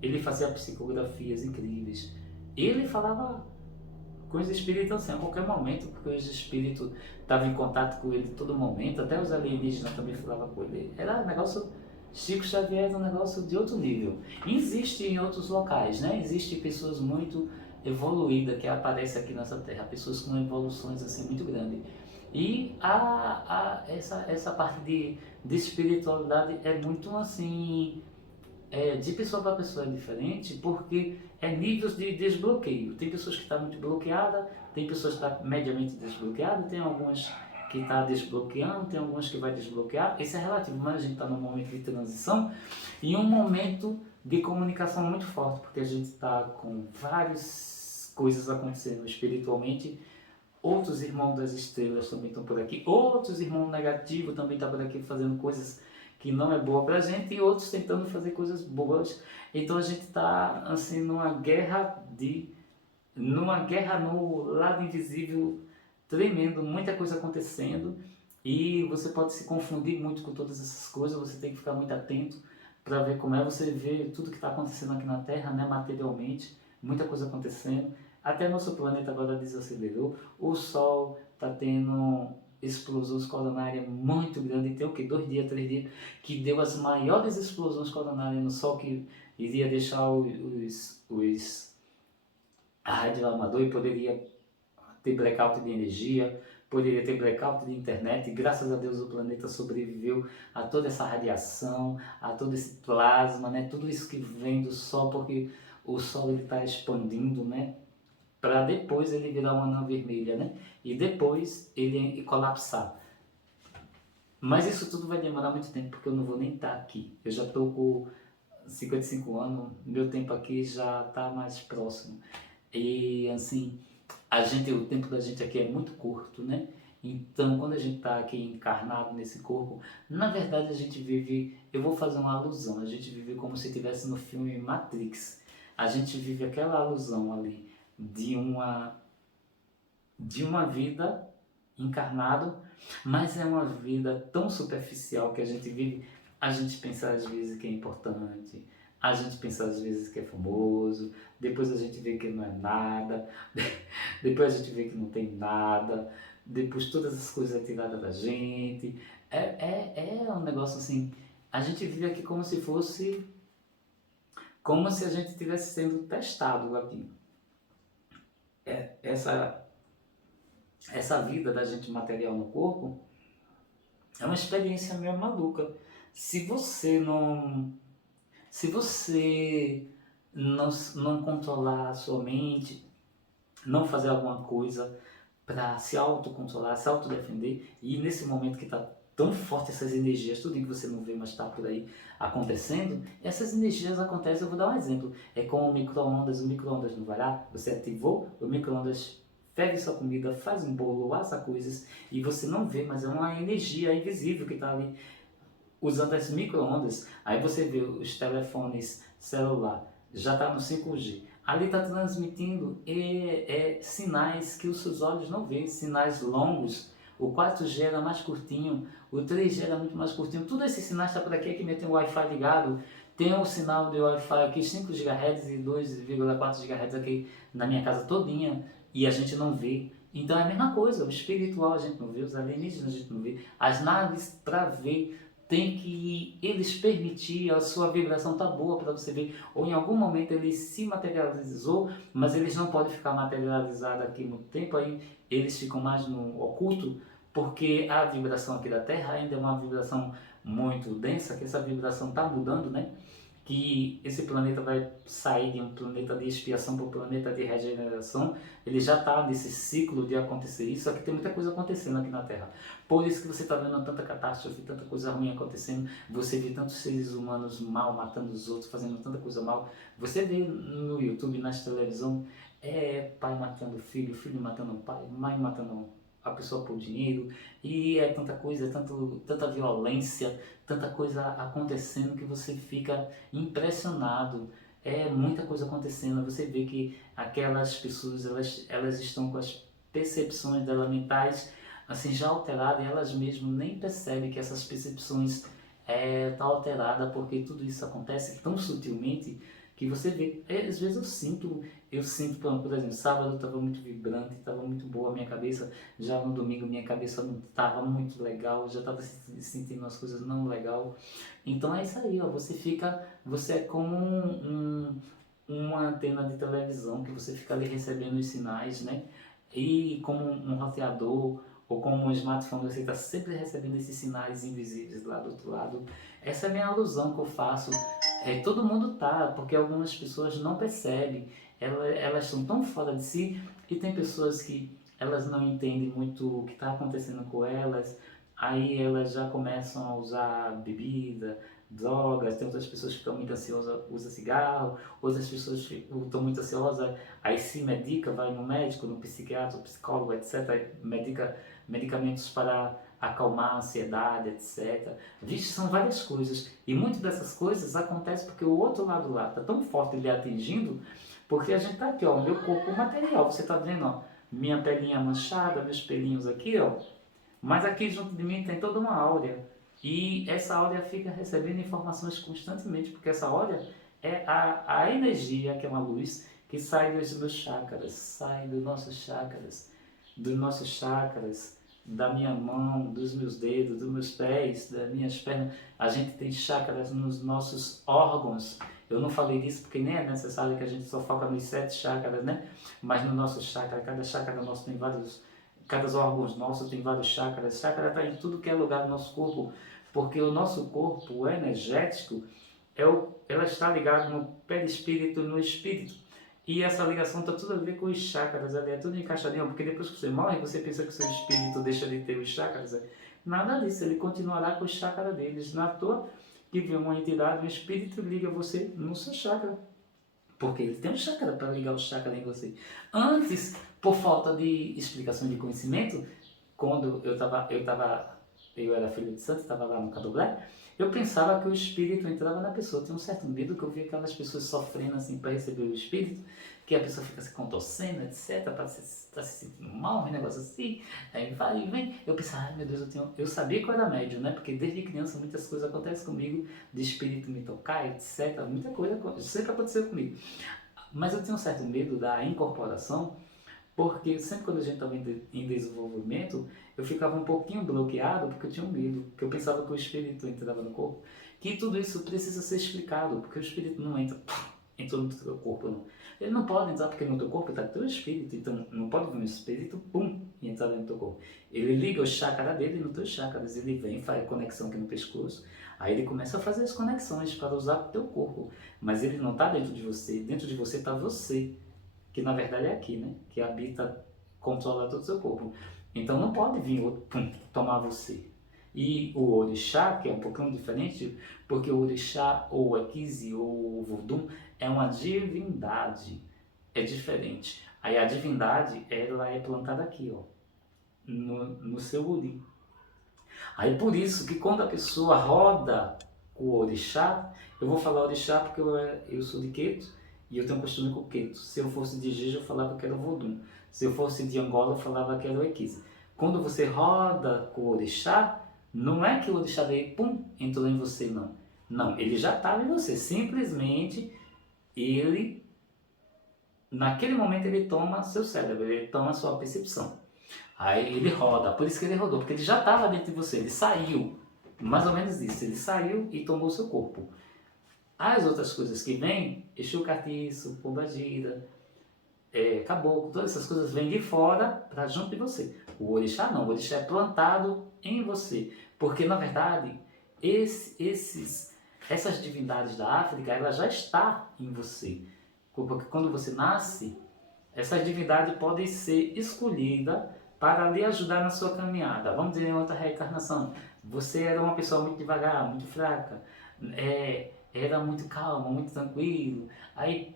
ele fazia psicografias incríveis, ele falava com os espíritos assim, a qualquer momento, porque os espíritos estavam em contato com ele a todo momento, até os alienígenas também falavam com ele. Era um negócio, Chico Xavier era um negócio de outro nível. Existe em outros locais, né? Existem pessoas muito evoluídas que aparecem aqui nessa Terra, pessoas com evoluções assim muito grandes. E essa parte de espiritualidade é muito assim, de pessoa para pessoa é diferente, porque é níveis de desbloqueio. Tem pessoas que estão muito bloqueadas, tem pessoas que estão mediamente desbloqueadas, tem algumas que está desbloqueando, tem algumas que vai desbloquear. Isso é relativo, mas a gente está num momento de transição e um momento de comunicação muito forte, porque a gente está com várias coisas acontecendo espiritualmente. Outros irmãos das estrelas também estão por aqui, outros irmãos negativos também estão por aqui fazendo coisas que não é boa pra gente e outros tentando fazer coisas boas. Então a gente está assim numa guerra no lado invisível tremendo, muita coisa acontecendo e você pode se confundir muito com todas essas coisas, você tem que ficar muito atento para ver como é, você vê tudo que está acontecendo aqui na Terra, né, materialmente, muita coisa acontecendo. Até nosso planeta agora desacelerou, o Sol está tendo explosões coronárias muito grandes, tem o que? 2 dias, 3 dias, que deu as maiores explosões coronárias no Sol, que iria deixar a rádio amador e poderia ter blackout de energia, poderia ter blackout de internet, e graças a Deus o planeta sobreviveu a toda essa radiação, a todo esse plasma, né? Tudo isso que vem do Sol, porque o Sol está expandindo, né? Para depois ele virar uma anã vermelha, né? E depois ele colapsar. Mas isso tudo vai demorar muito tempo, porque eu não vou nem estar aqui. Eu já estou com 55 anos, meu tempo aqui já está mais próximo. E assim, o tempo da gente aqui é muito curto, né? Então, quando a gente está aqui encarnado nesse corpo, na verdade a gente vive, eu vou fazer uma alusão, a gente vive como se estivesse no filme Matrix. A gente vive aquela alusão ali de uma vida encarnado Mas é uma vida tão superficial que a gente vive, a gente pensa às vezes que é importante, a gente pensa às vezes que é famoso, depois a gente vê que não é nada, depois a gente vê que não tem nada, depois todas as coisas é tirada da gente. É um negócio assim, a gente vive aqui como se fosse, como se a gente estivesse sendo testado aqui. Essa, essa vida da gente material no corpo é uma experiência meio maluca. Se você não, se você não controlar a sua mente, não fazer alguma coisa para se autocontrolar, se autodefender, e nesse momento que está tão forte essas energias, tudo que você não vê, mas está por aí acontecendo, essas energias acontecem, eu vou dar um exemplo, é como o micro-ondas não vai lá, você ativou, o micro-ondas ferve sua comida, faz um bolo, assa coisas, e você não vê, mas é uma energia invisível que está ali usando as micro-ondas. Aí você vê os telefones celular, já está no 5G. Ali está transmitindo sinais que os seus olhos não veem, sinais longos. O 4G era mais curtinho, o 3G era muito mais curtinho. Todos esses sinais estão por aqui, aqui tem o Wi-Fi ligado, tem o sinal de Wi-Fi aqui 5 GHz e 2,4 GHz aqui na minha casa todinha e a gente não vê. Então é a mesma coisa, o espiritual a gente não vê, os alienígenas a gente não vê, as naves para ver tem que eles permitir, a sua vibração tá boa para você ver, ou em algum momento ele se materializou, mas eles não podem ficar materializados aqui no tempo, aí eles ficam mais no oculto, porque a vibração aqui da Terra ainda é uma vibração muito densa, que essa vibração está mudando, né? Que esse planeta vai sair de um planeta de expiação para um planeta de regeneração, ele já está nesse ciclo de acontecer isso, só que tem muita coisa acontecendo aqui na Terra. Por isso que você está vendo tanta catástrofe, tanta coisa ruim acontecendo, você vê tantos seres humanos mal matando os outros, fazendo tanta coisa mal. Você vê no YouTube, nas televisão, pai matando filho, filho matando pai, mãe matando a pessoa por dinheiro, e é tanta coisa, tanta violência, tanta coisa acontecendo que você fica impressionado. É muita coisa acontecendo, você vê que aquelas pessoas, elas estão com as percepções delas mentais assim já alteradas e elas mesmas nem percebem que essas percepções tá alterada porque tudo isso acontece tão sutilmente que você vê, às vezes eu sinto, por exemplo, sábado estava muito vibrante, estava muito boa a minha cabeça, já no domingo minha cabeça não estava muito legal, já estava sentindo as coisas não legal. Então é isso aí, ó, você é como uma antena de televisão que você fica ali recebendo os sinais, né? E como um roteador ou como um smartphone, você está sempre recebendo esses sinais invisíveis lá do outro lado. Essa é a minha alusão que eu faço. Todo mundo tá, porque algumas pessoas não percebem. Elas estão tão fora de si e tem pessoas que elas não entendem muito o que está acontecendo com elas. Aí elas já começam a usar bebida, drogas, tem outras pessoas que estão muito ansiosas, usa cigarro, outras pessoas que estão muito ansiosas, aí se medica, vai no médico, no psiquiatra, psicólogo, etc., aí medica medicamentos para acalmar a ansiedade, etc. Vixe, são várias coisas, e muitas dessas coisas acontecem porque o outro lado lá está tão forte lhe atingindo, porque a gente está aqui, ó, o meu corpo material, você está vendo, ó, minha pelinha manchada, meus pelinhos aqui, ó, mas aqui junto de mim tem toda uma áurea. E essa áurea fica recebendo informações constantemente, porque essa áurea é a energia, que é uma luz, que sai dos meus chakras, sai dos nossos chakras, da minha mão, dos meus dedos, dos meus pés, das minhas pernas. A gente tem chakras nos nossos órgãos. Eu não falei disso porque nem é necessário que a gente só foca nos 7 chakras, né? Mas no nosso chakra, cada chakra nosso tem vários, cada órgão nosso tem vários chakras. Chakra está em tudo que é lugar do nosso corpo, porque o nosso corpo o energético, ela está ligada no perispírito e no espírito. E essa ligação está tudo a ver com os chakras, é tudo encaixadinho, porque depois que você morre, você pensa que o seu espírito deixa de ter os chakras. Nada disso, ele continuará com os chakras deles. Na toa que vem uma entidade, um espírito liga você no seu chakra. Porque ele tem um chakra para ligar o chakra em você. Antes, por falta de explicação de conhecimento, quando eu era filho de santo, estava lá no candomblé, Eu pensava que o espírito entrava na pessoa. Eu tinha um certo medo que eu via aquelas pessoas sofrendo assim para receber o espírito, que a pessoa fica se contorcendo, etc, para tá se sentindo mal, um negócio assim, aí vai e vem. Eu pensava, ai meu Deus, eu sabia que eu era médium, né? Porque desde criança muitas coisas acontecem comigo, de espírito me tocar, etc. Muita coisa sempre aconteceu comigo. Mas eu tinha um certo medo da incorporação, porque sempre quando a gente estava em desenvolvimento, eu ficava um pouquinho bloqueado porque eu tinha um medo, porque eu pensava que o espírito entrava no corpo, que tudo isso precisa ser explicado, porque o espírito não entra, entrou no teu corpo, não. Ele não pode entrar porque no teu corpo está teu espírito, então não pode vir um espírito, pum, e entrar dentro do teu corpo. Ele liga o chakra dele no teu chakras, ele vem, faz a conexão aqui no pescoço, aí ele começa a fazer as conexões para usar o teu corpo, mas ele não está dentro de você está você, que na verdade é aqui, né? Que habita, controla todo o seu corpo. Então não pode vir outro, pum, tomar você. E o orixá, que é um pouquinho diferente, porque o orixá, ou o Equize, ou o Vodum, é uma divindade, é diferente. Aí a divindade, ela é plantada aqui, ó, no seu uri. Aí por isso que quando a pessoa roda o orixá, eu vou falar orixá porque eu sou de Queto e eu tenho um costume com Queto. Se eu fosse de Jeju, eu falava que era o Vodum. Se eu fosse de Angola, eu falava que era o Equize. Quando você roda com o orixá, não é que o orixá veio e pum, entrou em você, não. Não, ele já estava em você. Simplesmente, ele, naquele momento, ele toma seu cérebro, ele toma sua percepção. Aí ele roda, por isso que ele rodou, porque ele já estava dentro de você, ele saiu. Mais ou menos isso, ele saiu e tomou o seu corpo. As outras coisas que vêm, Exu Cartiço, Pombagira, Caboclo, todas essas coisas vêm de fora para junto de você. O Orixá não, o Orixá é plantado em você. Porque na verdade, essas divindades da África, ela já está em você. Porque quando você nasce, essas divindades podem ser escolhidas para lhe ajudar na sua caminhada. Vamos dizer em outra reencarnação. Você era uma pessoa muito devagar, muito fraca, era muito calmo, muito tranquilo. Aí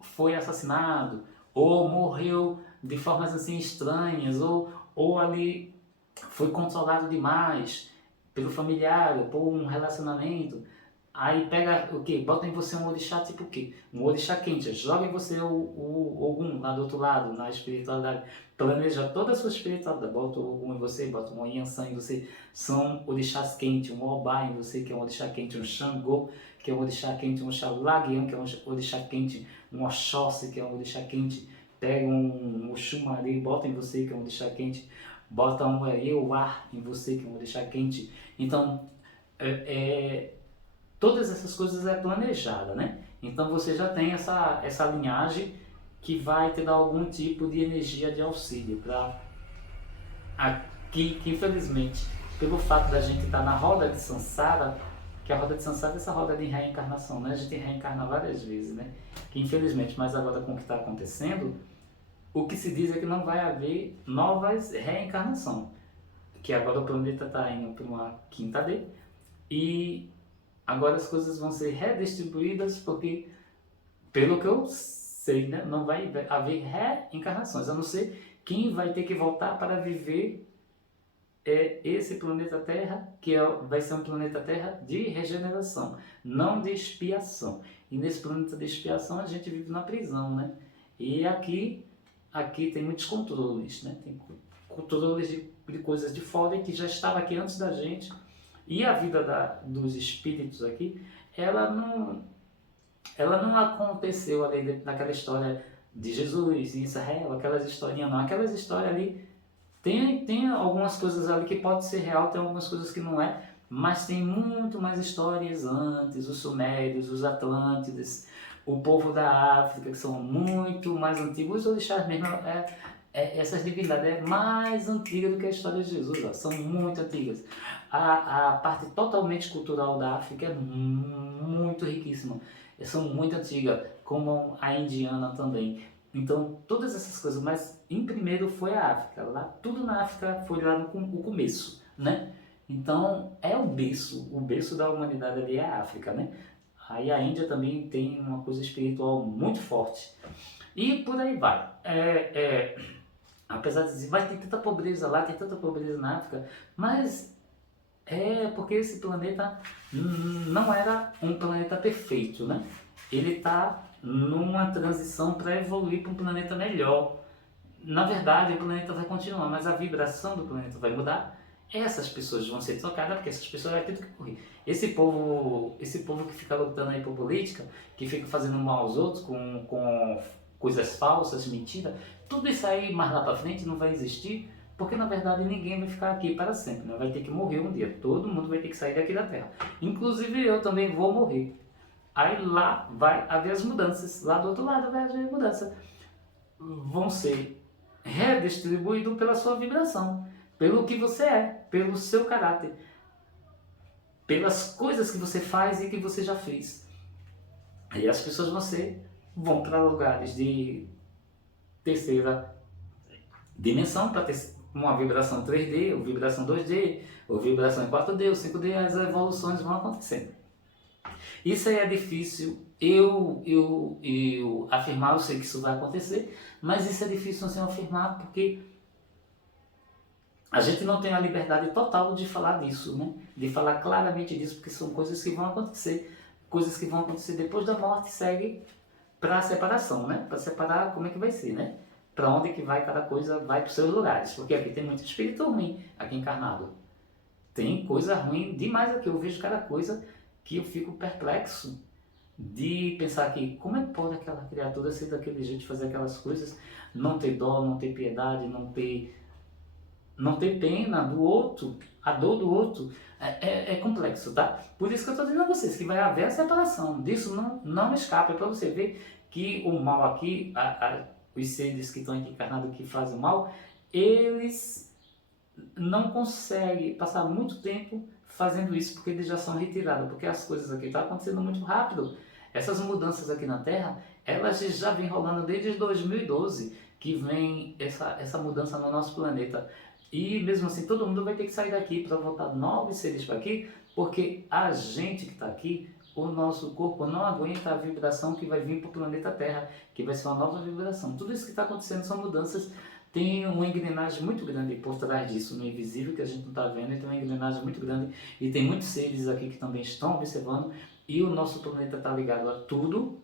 foi assassinado, ou morreu de formas assim estranhas, ou ali foi controlado demais pelo familiar, ou por um relacionamento. Aí pega o que? Bota em você um orixá tipo o quê? Um orixá quente. Joga em você o Ogum lá do outro lado, na espiritualidade. Planeja toda a sua espiritualidade. Bota o Ogum em você, bota um Yansan em você. São orixás quentes. Um Obá em você, que é um orixá quente. Um Xangô, que é um orixá quente. Um Xalaguian, que é um orixá quente. Um Oxóssi, que é um orixá quente. Pega um Oxumari, bota em você, que é um orixá quente. Bota um Euá em você, que é um orixá quente. Então, todas essas coisas é planejada, né? Então você já tem essa linhagem que vai te dar algum tipo de energia de auxílio para aqui, que infelizmente, pelo fato da gente estar na roda de Sansara, que a roda de Sansara é essa roda de reencarnação, né? A gente reencarna várias vezes, né? Que infelizmente, mas agora com o que está acontecendo, o que se diz é que não vai haver novas reencarnações, que agora o planeta está indo para uma quinta D e agora as coisas vão ser redistribuídas porque, pelo que eu sei, né, não vai haver reencarnações, a não ser quem vai ter que voltar para viver esse planeta Terra, que vai ser um planeta Terra de regeneração, não de expiação. E nesse planeta de expiação a gente vive na prisão, né? E aqui tem muitos controles, né? Tem controles de coisas de fora que já estava aqui antes da gente. E a vida dos espíritos aqui, ela não aconteceu ali naquela história de Jesus em Israel, aquelas historinhas não. Aquelas histórias ali, tem algumas coisas ali que pode ser real, tem algumas coisas que não é, mas tem muito mais histórias antes, os Sumérios, os Atlântides, o povo da África, que são muito mais antigos, os orixás mesmo, essas divindades é mais antiga do que a história de Jesus, ó, são muito antigas. A parte totalmente cultural da África é muito riquíssima, são muito antigas, como a indiana também. Então, todas essas coisas, mas em primeiro foi a África, lá tudo na África foi lá no começo, né? Então, é o berço da humanidade ali é a África, né? Aí a Índia também tem uma coisa espiritual muito forte. E por aí vai. Apesar de dizer, vai ter tanta pobreza lá, tem tanta pobreza na África, mas Porque esse planeta não era um planeta perfeito, né? Ele está numa transição para evoluir para um planeta melhor. Na verdade, o planeta vai continuar, mas a vibração do planeta vai mudar. Essas pessoas vão ser trocadas, porque essas pessoas vão ter que morrer. Esse povo que fica lutando aí por política, que fica fazendo mal aos outros com coisas falsas, mentiras, tudo isso aí mais lá para frente não vai existir, porque na verdade ninguém vai ficar aqui para sempre, né? Vai ter que morrer um dia, todo mundo vai ter que sair daqui da Terra. Inclusive eu também vou morrer. Aí lá vai haver as mudanças, lá do outro lado vai haver mudança. Vão ser redistribuídos pela sua vibração, pelo que você é, pelo seu caráter, pelas coisas que você faz e que você já fez. E as pessoas vão para lugares de terceira dimensão, para ter uma vibração 3D, ou vibração 2D, ou vibração em 4D, ou 5D, as evoluções vão acontecendo. Isso aí é difícil eu afirmar, eu sei que isso vai acontecer, mas isso é difícil assim afirmar porque a gente não tem a liberdade total de falar disso, né? De falar claramente disso, porque são coisas que vão acontecer, coisas que vão acontecer depois da morte, segue para a separação, né? Para separar como é que vai ser, né? Para onde que vai cada coisa, vai para os seus lugares, porque aqui tem muito espírito ruim, aqui encarnado. Tem coisa ruim demais aqui, eu vejo cada coisa que eu fico perplexo de pensar que como é que pode aquela criatura ser daquele jeito, fazer aquelas coisas, não ter dó, não ter piedade, não ter pena do outro, a dor do outro. É complexo, tá? Por isso que eu estou dizendo a vocês que vai haver a separação, disso não escapa, é para você ver que o mal aqui, os seres que estão aqui encarnados que fazem o mal, eles não conseguem passar muito tempo fazendo isso porque eles já são retirados, porque as coisas aqui estão acontecendo muito rápido. Essas mudanças aqui na Terra, elas já vêm rolando desde 2012, que vem essa mudança no nosso planeta. E mesmo assim, todo mundo vai ter que sair daqui para voltar novos seres para aqui, porque a gente que está aqui, o nosso corpo não aguenta a vibração que vai vir para o planeta Terra, que vai ser uma nova vibração. Tudo isso que está acontecendo são mudanças. Tem uma engrenagem muito grande por trás disso, no invisível, que a gente não está vendo, e tem uma engrenagem muito grande, e tem muitos seres aqui que também estão observando, e o nosso planeta está ligado a tudo,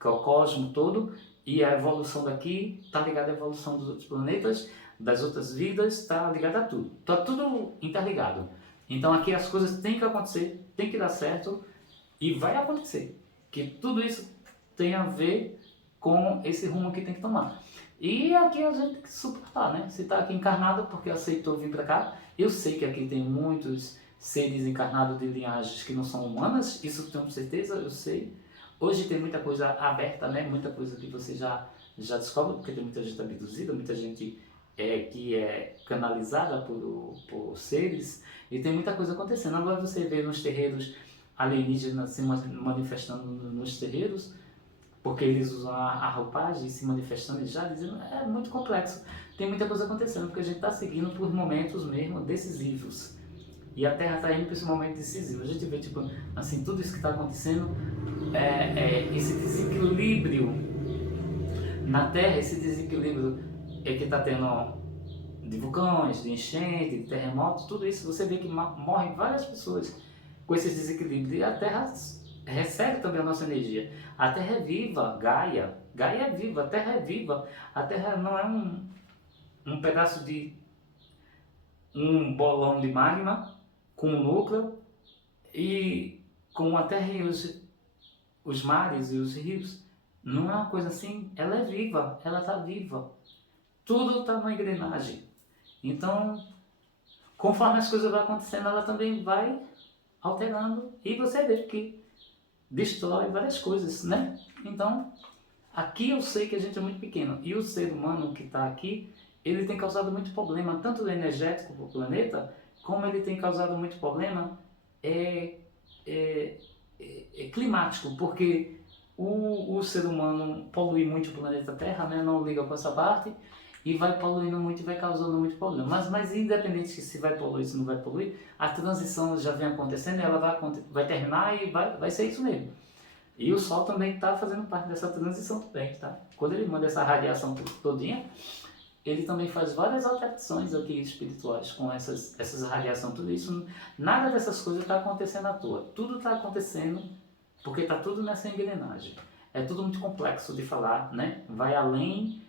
que é o cosmos todo, e a evolução daqui está ligada à evolução dos outros planetas, das outras vidas, está ligada a tudo. Está tudo interligado. Então aqui as coisas têm que acontecer, tem que dar certo, e vai acontecer. Que tudo isso tem a ver com esse rumo que tem que tomar. E aqui a gente tem que suportar, né? Se está aqui encarnado porque aceitou vir para cá, eu sei que aqui tem muitos seres encarnados de linhagens que não são humanas, isso eu tenho certeza, eu sei. Hoje tem muita coisa aberta, né? Muita coisa que você já descobre, porque tem muita gente abduzida, muita gente que é canalizada por seres, e tem muita coisa acontecendo. Agora você vê nos terreiros alienígenas se manifestando nos terreiros, porque eles usam a roupagem e se manifestando e já dizendo, é muito complexo. Tem muita coisa acontecendo, porque a gente está seguindo por momentos mesmo decisivos. E a Terra está indo para esse momento decisivo. A gente vê, tipo, assim, tudo isso que está acontecendo, esse desequilíbrio na Terra, esse desequilíbrio que está tendo de vulcões, de enchente, de terremotos, tudo isso, você vê que morrem várias pessoas com esses desequilíbrios. E a Terra recebe também a nossa energia. A Terra é viva, Gaia é viva, a Terra é viva. A Terra não é um pedaço de um bolão de magma com um núcleo e com a Terra e os mares e os rios. Não é uma coisa assim, ela é viva, ela está viva. Tudo está na engrenagem. Então, conforme as coisas vão acontecendo, ela também vai alterando e você vê que destrói várias coisas, né? Então, aqui eu sei que a gente é muito pequeno e o ser humano que está aqui, ele tem causado muito problema, tanto energético para o planeta, como ele tem causado muito problema climático, porque o ser humano polui muito o planeta Terra, né? Não liga com essa parte, e vai poluindo muito e vai causando muito problema. Mas independente se vai poluir, se não vai poluir, a transição já vem acontecendo, ela vai terminar e vai ser isso mesmo. E o Sol também está fazendo parte dessa transição também, tá? Quando ele manda essa radiação todinha, ele também faz várias alterações aqui espirituais com essas radiações, tudo isso. Nada dessas coisas está acontecendo à toa. Tudo está acontecendo porque está tudo nessa engrenagem. É tudo muito complexo de falar, né? Vai além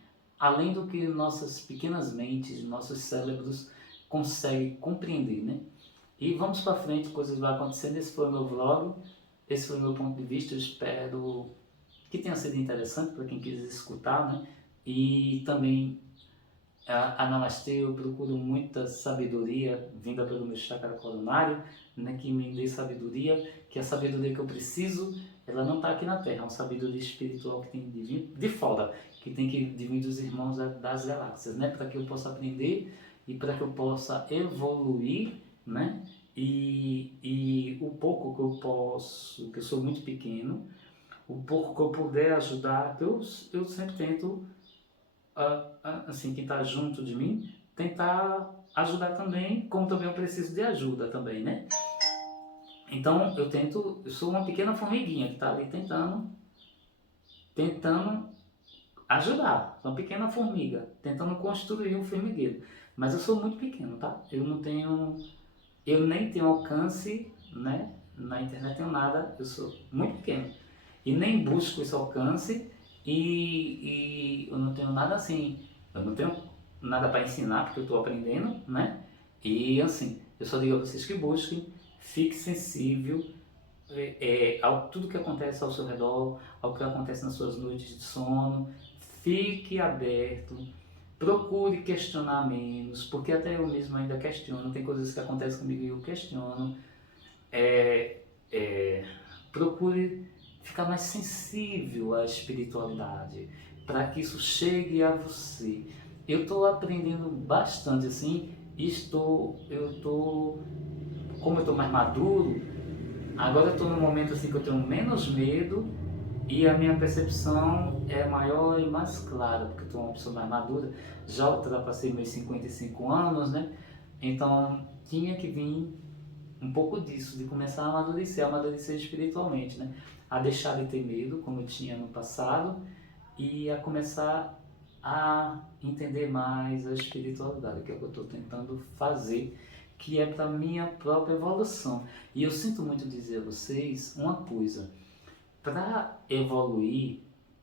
do que nossas pequenas mentes, nossos cérebros conseguem compreender, né? E vamos para frente, coisas vão acontecendo. Esse foi o meu vlog, esse foi o meu ponto de vista. Eu espero que tenha sido interessante para quem quis escutar, né? E também a Namastê, eu procuro muita sabedoria vinda pelo meu chakra coronário, né, que me dê sabedoria, que a sabedoria que eu preciso, ela não está aqui na Terra, é uma sabedoria espiritual que tem de vir de fora, que tem que vir dos irmãos das galáxias, né, para que eu possa aprender e para que eu possa evoluir, né, e o pouco que eu posso, que eu sou muito pequeno, o pouco que eu puder ajudar, eu sempre tento assim, quem está junto de mim, tentar ajudar também, como também eu preciso de ajuda também, né? Então eu sou uma pequena formiguinha que está ali tentando ajudar, uma pequena formiga, tentando construir um formigueiro. Mas eu sou muito pequeno, tá? Eu nem tenho alcance, né? Na internet tenho nada, eu sou muito pequeno. E nem busco esse alcance e eu não tenho nada assim, eu não tenho nada para ensinar porque eu estou aprendendo, né? E assim, eu só digo a vocês que busquem, fique sensível ao tudo que acontece ao seu redor, ao que acontece nas suas noites de sono, fique aberto, procure questionar menos, porque até eu mesmo ainda questiono, tem coisas que acontecem comigo e eu questiono. É, é, procure ficar mais sensível à espiritualidade, para que isso chegue a você. Eu estou aprendendo bastante assim, como eu estou mais maduro, agora eu estou num momento assim que eu tenho menos medo e a minha percepção é maior e mais clara, porque eu estou uma pessoa mais madura, já ultrapassei meus 55 anos, né? Então tinha que vir um pouco disso, de começar a amadurecer espiritualmente, né? A deixar de ter medo, como eu tinha no passado, e a começar a entender mais a espiritualidade, que é o que eu estou tentando fazer, que é para minha própria evolução. E eu sinto muito dizer a vocês uma coisa: para evoluir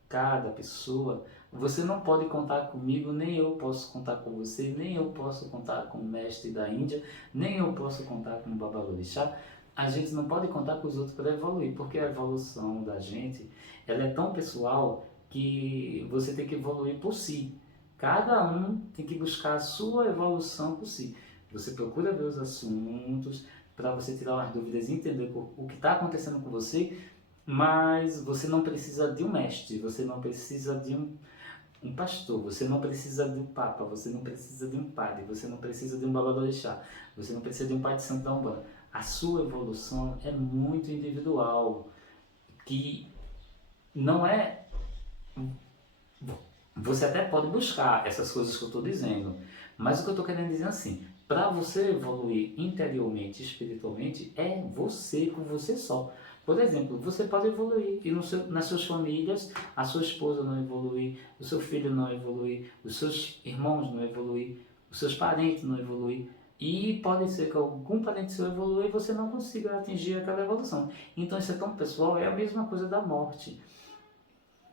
cada pessoa, você não pode contar comigo, nem eu posso contar com você, nem eu posso contar com o mestre da Índia, nem eu posso contar com o Babalorixá. A gente não pode contar com os outros para evoluir, porque a evolução da gente, ela é tão pessoal que você tem que evoluir por si. Cada um tem que buscar a sua evolução por si. Você procura ver os assuntos para você tirar umas dúvidas e entender o que está acontecendo com você, mas você não precisa de um mestre, você não precisa de um pastor, você não precisa de um papa, você não precisa de um padre, você não precisa de um babalorixá, você não precisa de um pai de santo da Umbanda. A sua evolução é muito individual, que não é... Você até pode buscar essas coisas que eu estou dizendo, mas o que eu estou querendo dizer é assim, para você evoluir interiormente, espiritualmente, é você com você só. Por exemplo, você pode evoluir e nas suas famílias, a sua esposa não evoluir, o seu filho não evoluir, os seus irmãos não evoluir, os seus parentes não evoluir. E pode ser que algum parente seu evolua e você não consiga atingir aquela evolução. Então isso é tão pessoal, é a mesma coisa da morte.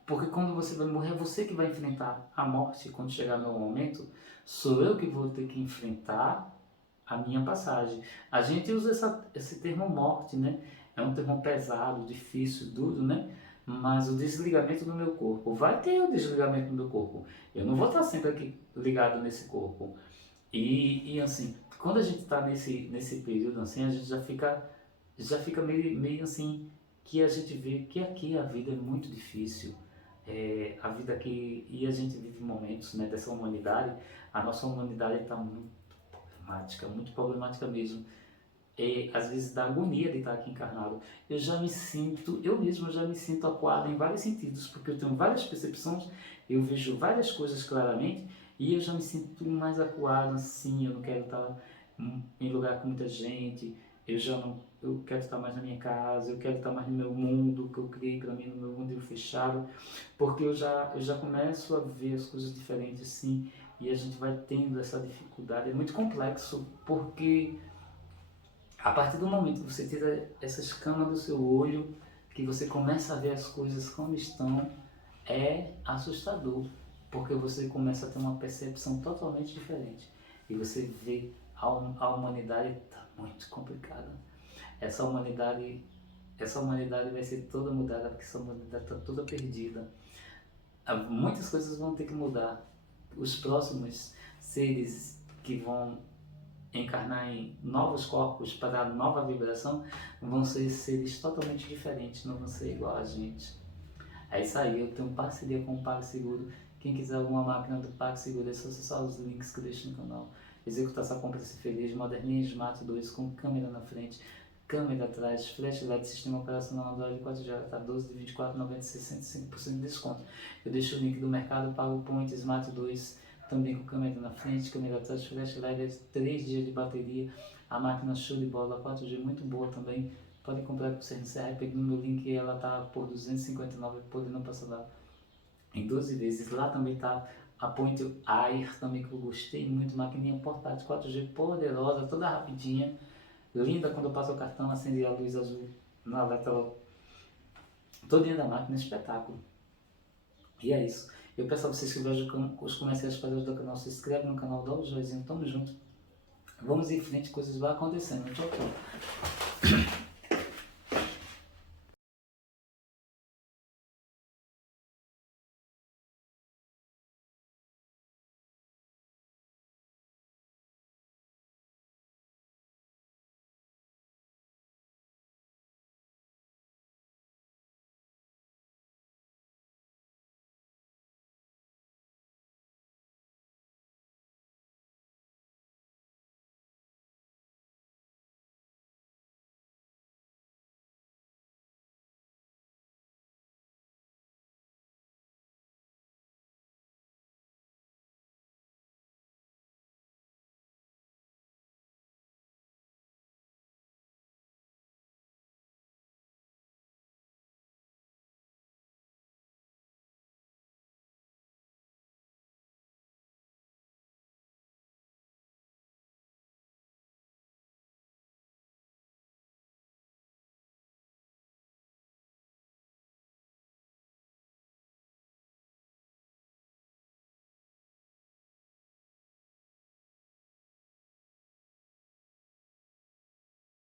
Porque quando você vai morrer, é você que vai enfrentar a morte quando chegar meu momento. Sou eu que vou ter que enfrentar a minha passagem. A gente usa esse termo morte, né? É um termo pesado, difícil, duro, né? Mas o desligamento do meu corpo, vai ter o desligamento do meu corpo. Eu não vou estar sempre aqui ligado nesse corpo. E assim, quando a gente está nesse período assim, a gente já fica meio assim, que a gente vê que aqui a vida é muito difícil. A vida aqui, e a gente vive momentos, né, dessa humanidade, a nossa humanidade está muito problemática mesmo. Às vezes dá agonia de estar aqui encarnado. Eu mesmo já me sinto acuado em vários sentidos, porque eu tenho várias percepções, eu vejo várias coisas claramente, e eu já me sinto mais acuado, assim, eu não quero estar em lugar com muita gente, eu quero estar mais na minha casa, eu quero estar mais no meu mundo, que eu criei para mim, no meu mundo fechado, porque eu já começo a ver as coisas diferentes, assim, e a gente vai tendo essa dificuldade. É muito complexo, porque a partir do momento que você tira essa escama do seu olho, que você começa a ver as coisas como estão, é assustador, porque você começa a ter uma percepção totalmente diferente. E você vê a humanidade está muito complicada. Essa humanidade vai ser toda mudada, porque essa humanidade está toda perdida. Muitas coisas vão ter que mudar. Os próximos seres que vão encarnar em novos corpos para dar nova vibração vão ser seres totalmente diferentes, não vão ser igual a gente. É isso aí, eu tenho parceria com o PagSeguro. Quem quiser alguma máquina do PagSeguro, é só acessar os links que eu deixo no canal. Executar essa compra se feliz, moderninha Smart 2 com câmera na frente, câmera atrás, flash LED, sistema operacional Android 4G, tá 12 de 24,90, 65% de desconto. Eu deixo o link do Mercado Pago Point Smart 2, também com câmera na frente, câmera atrás, flash LED, 3 dias de bateria, a máquina show de bola, 4G muito boa também. Pode comprar com o CNCR, peguei no meu link e ela tá por 259, podendo passar lá em 12 vezes. Lá também tá a Point Air também, que eu gostei muito, maquininha portátil 4G poderosa, toda rapidinha, linda. Quando eu passo o cartão, acende a luz azul na letra todinha da máquina, espetáculo. E é isso. Eu peço a vocês que vejam os comerciais para do canal, se inscreve no canal, dá o joinha, tamo junto. Vamos em frente, coisas vão acontecendo. Tchau, tchau.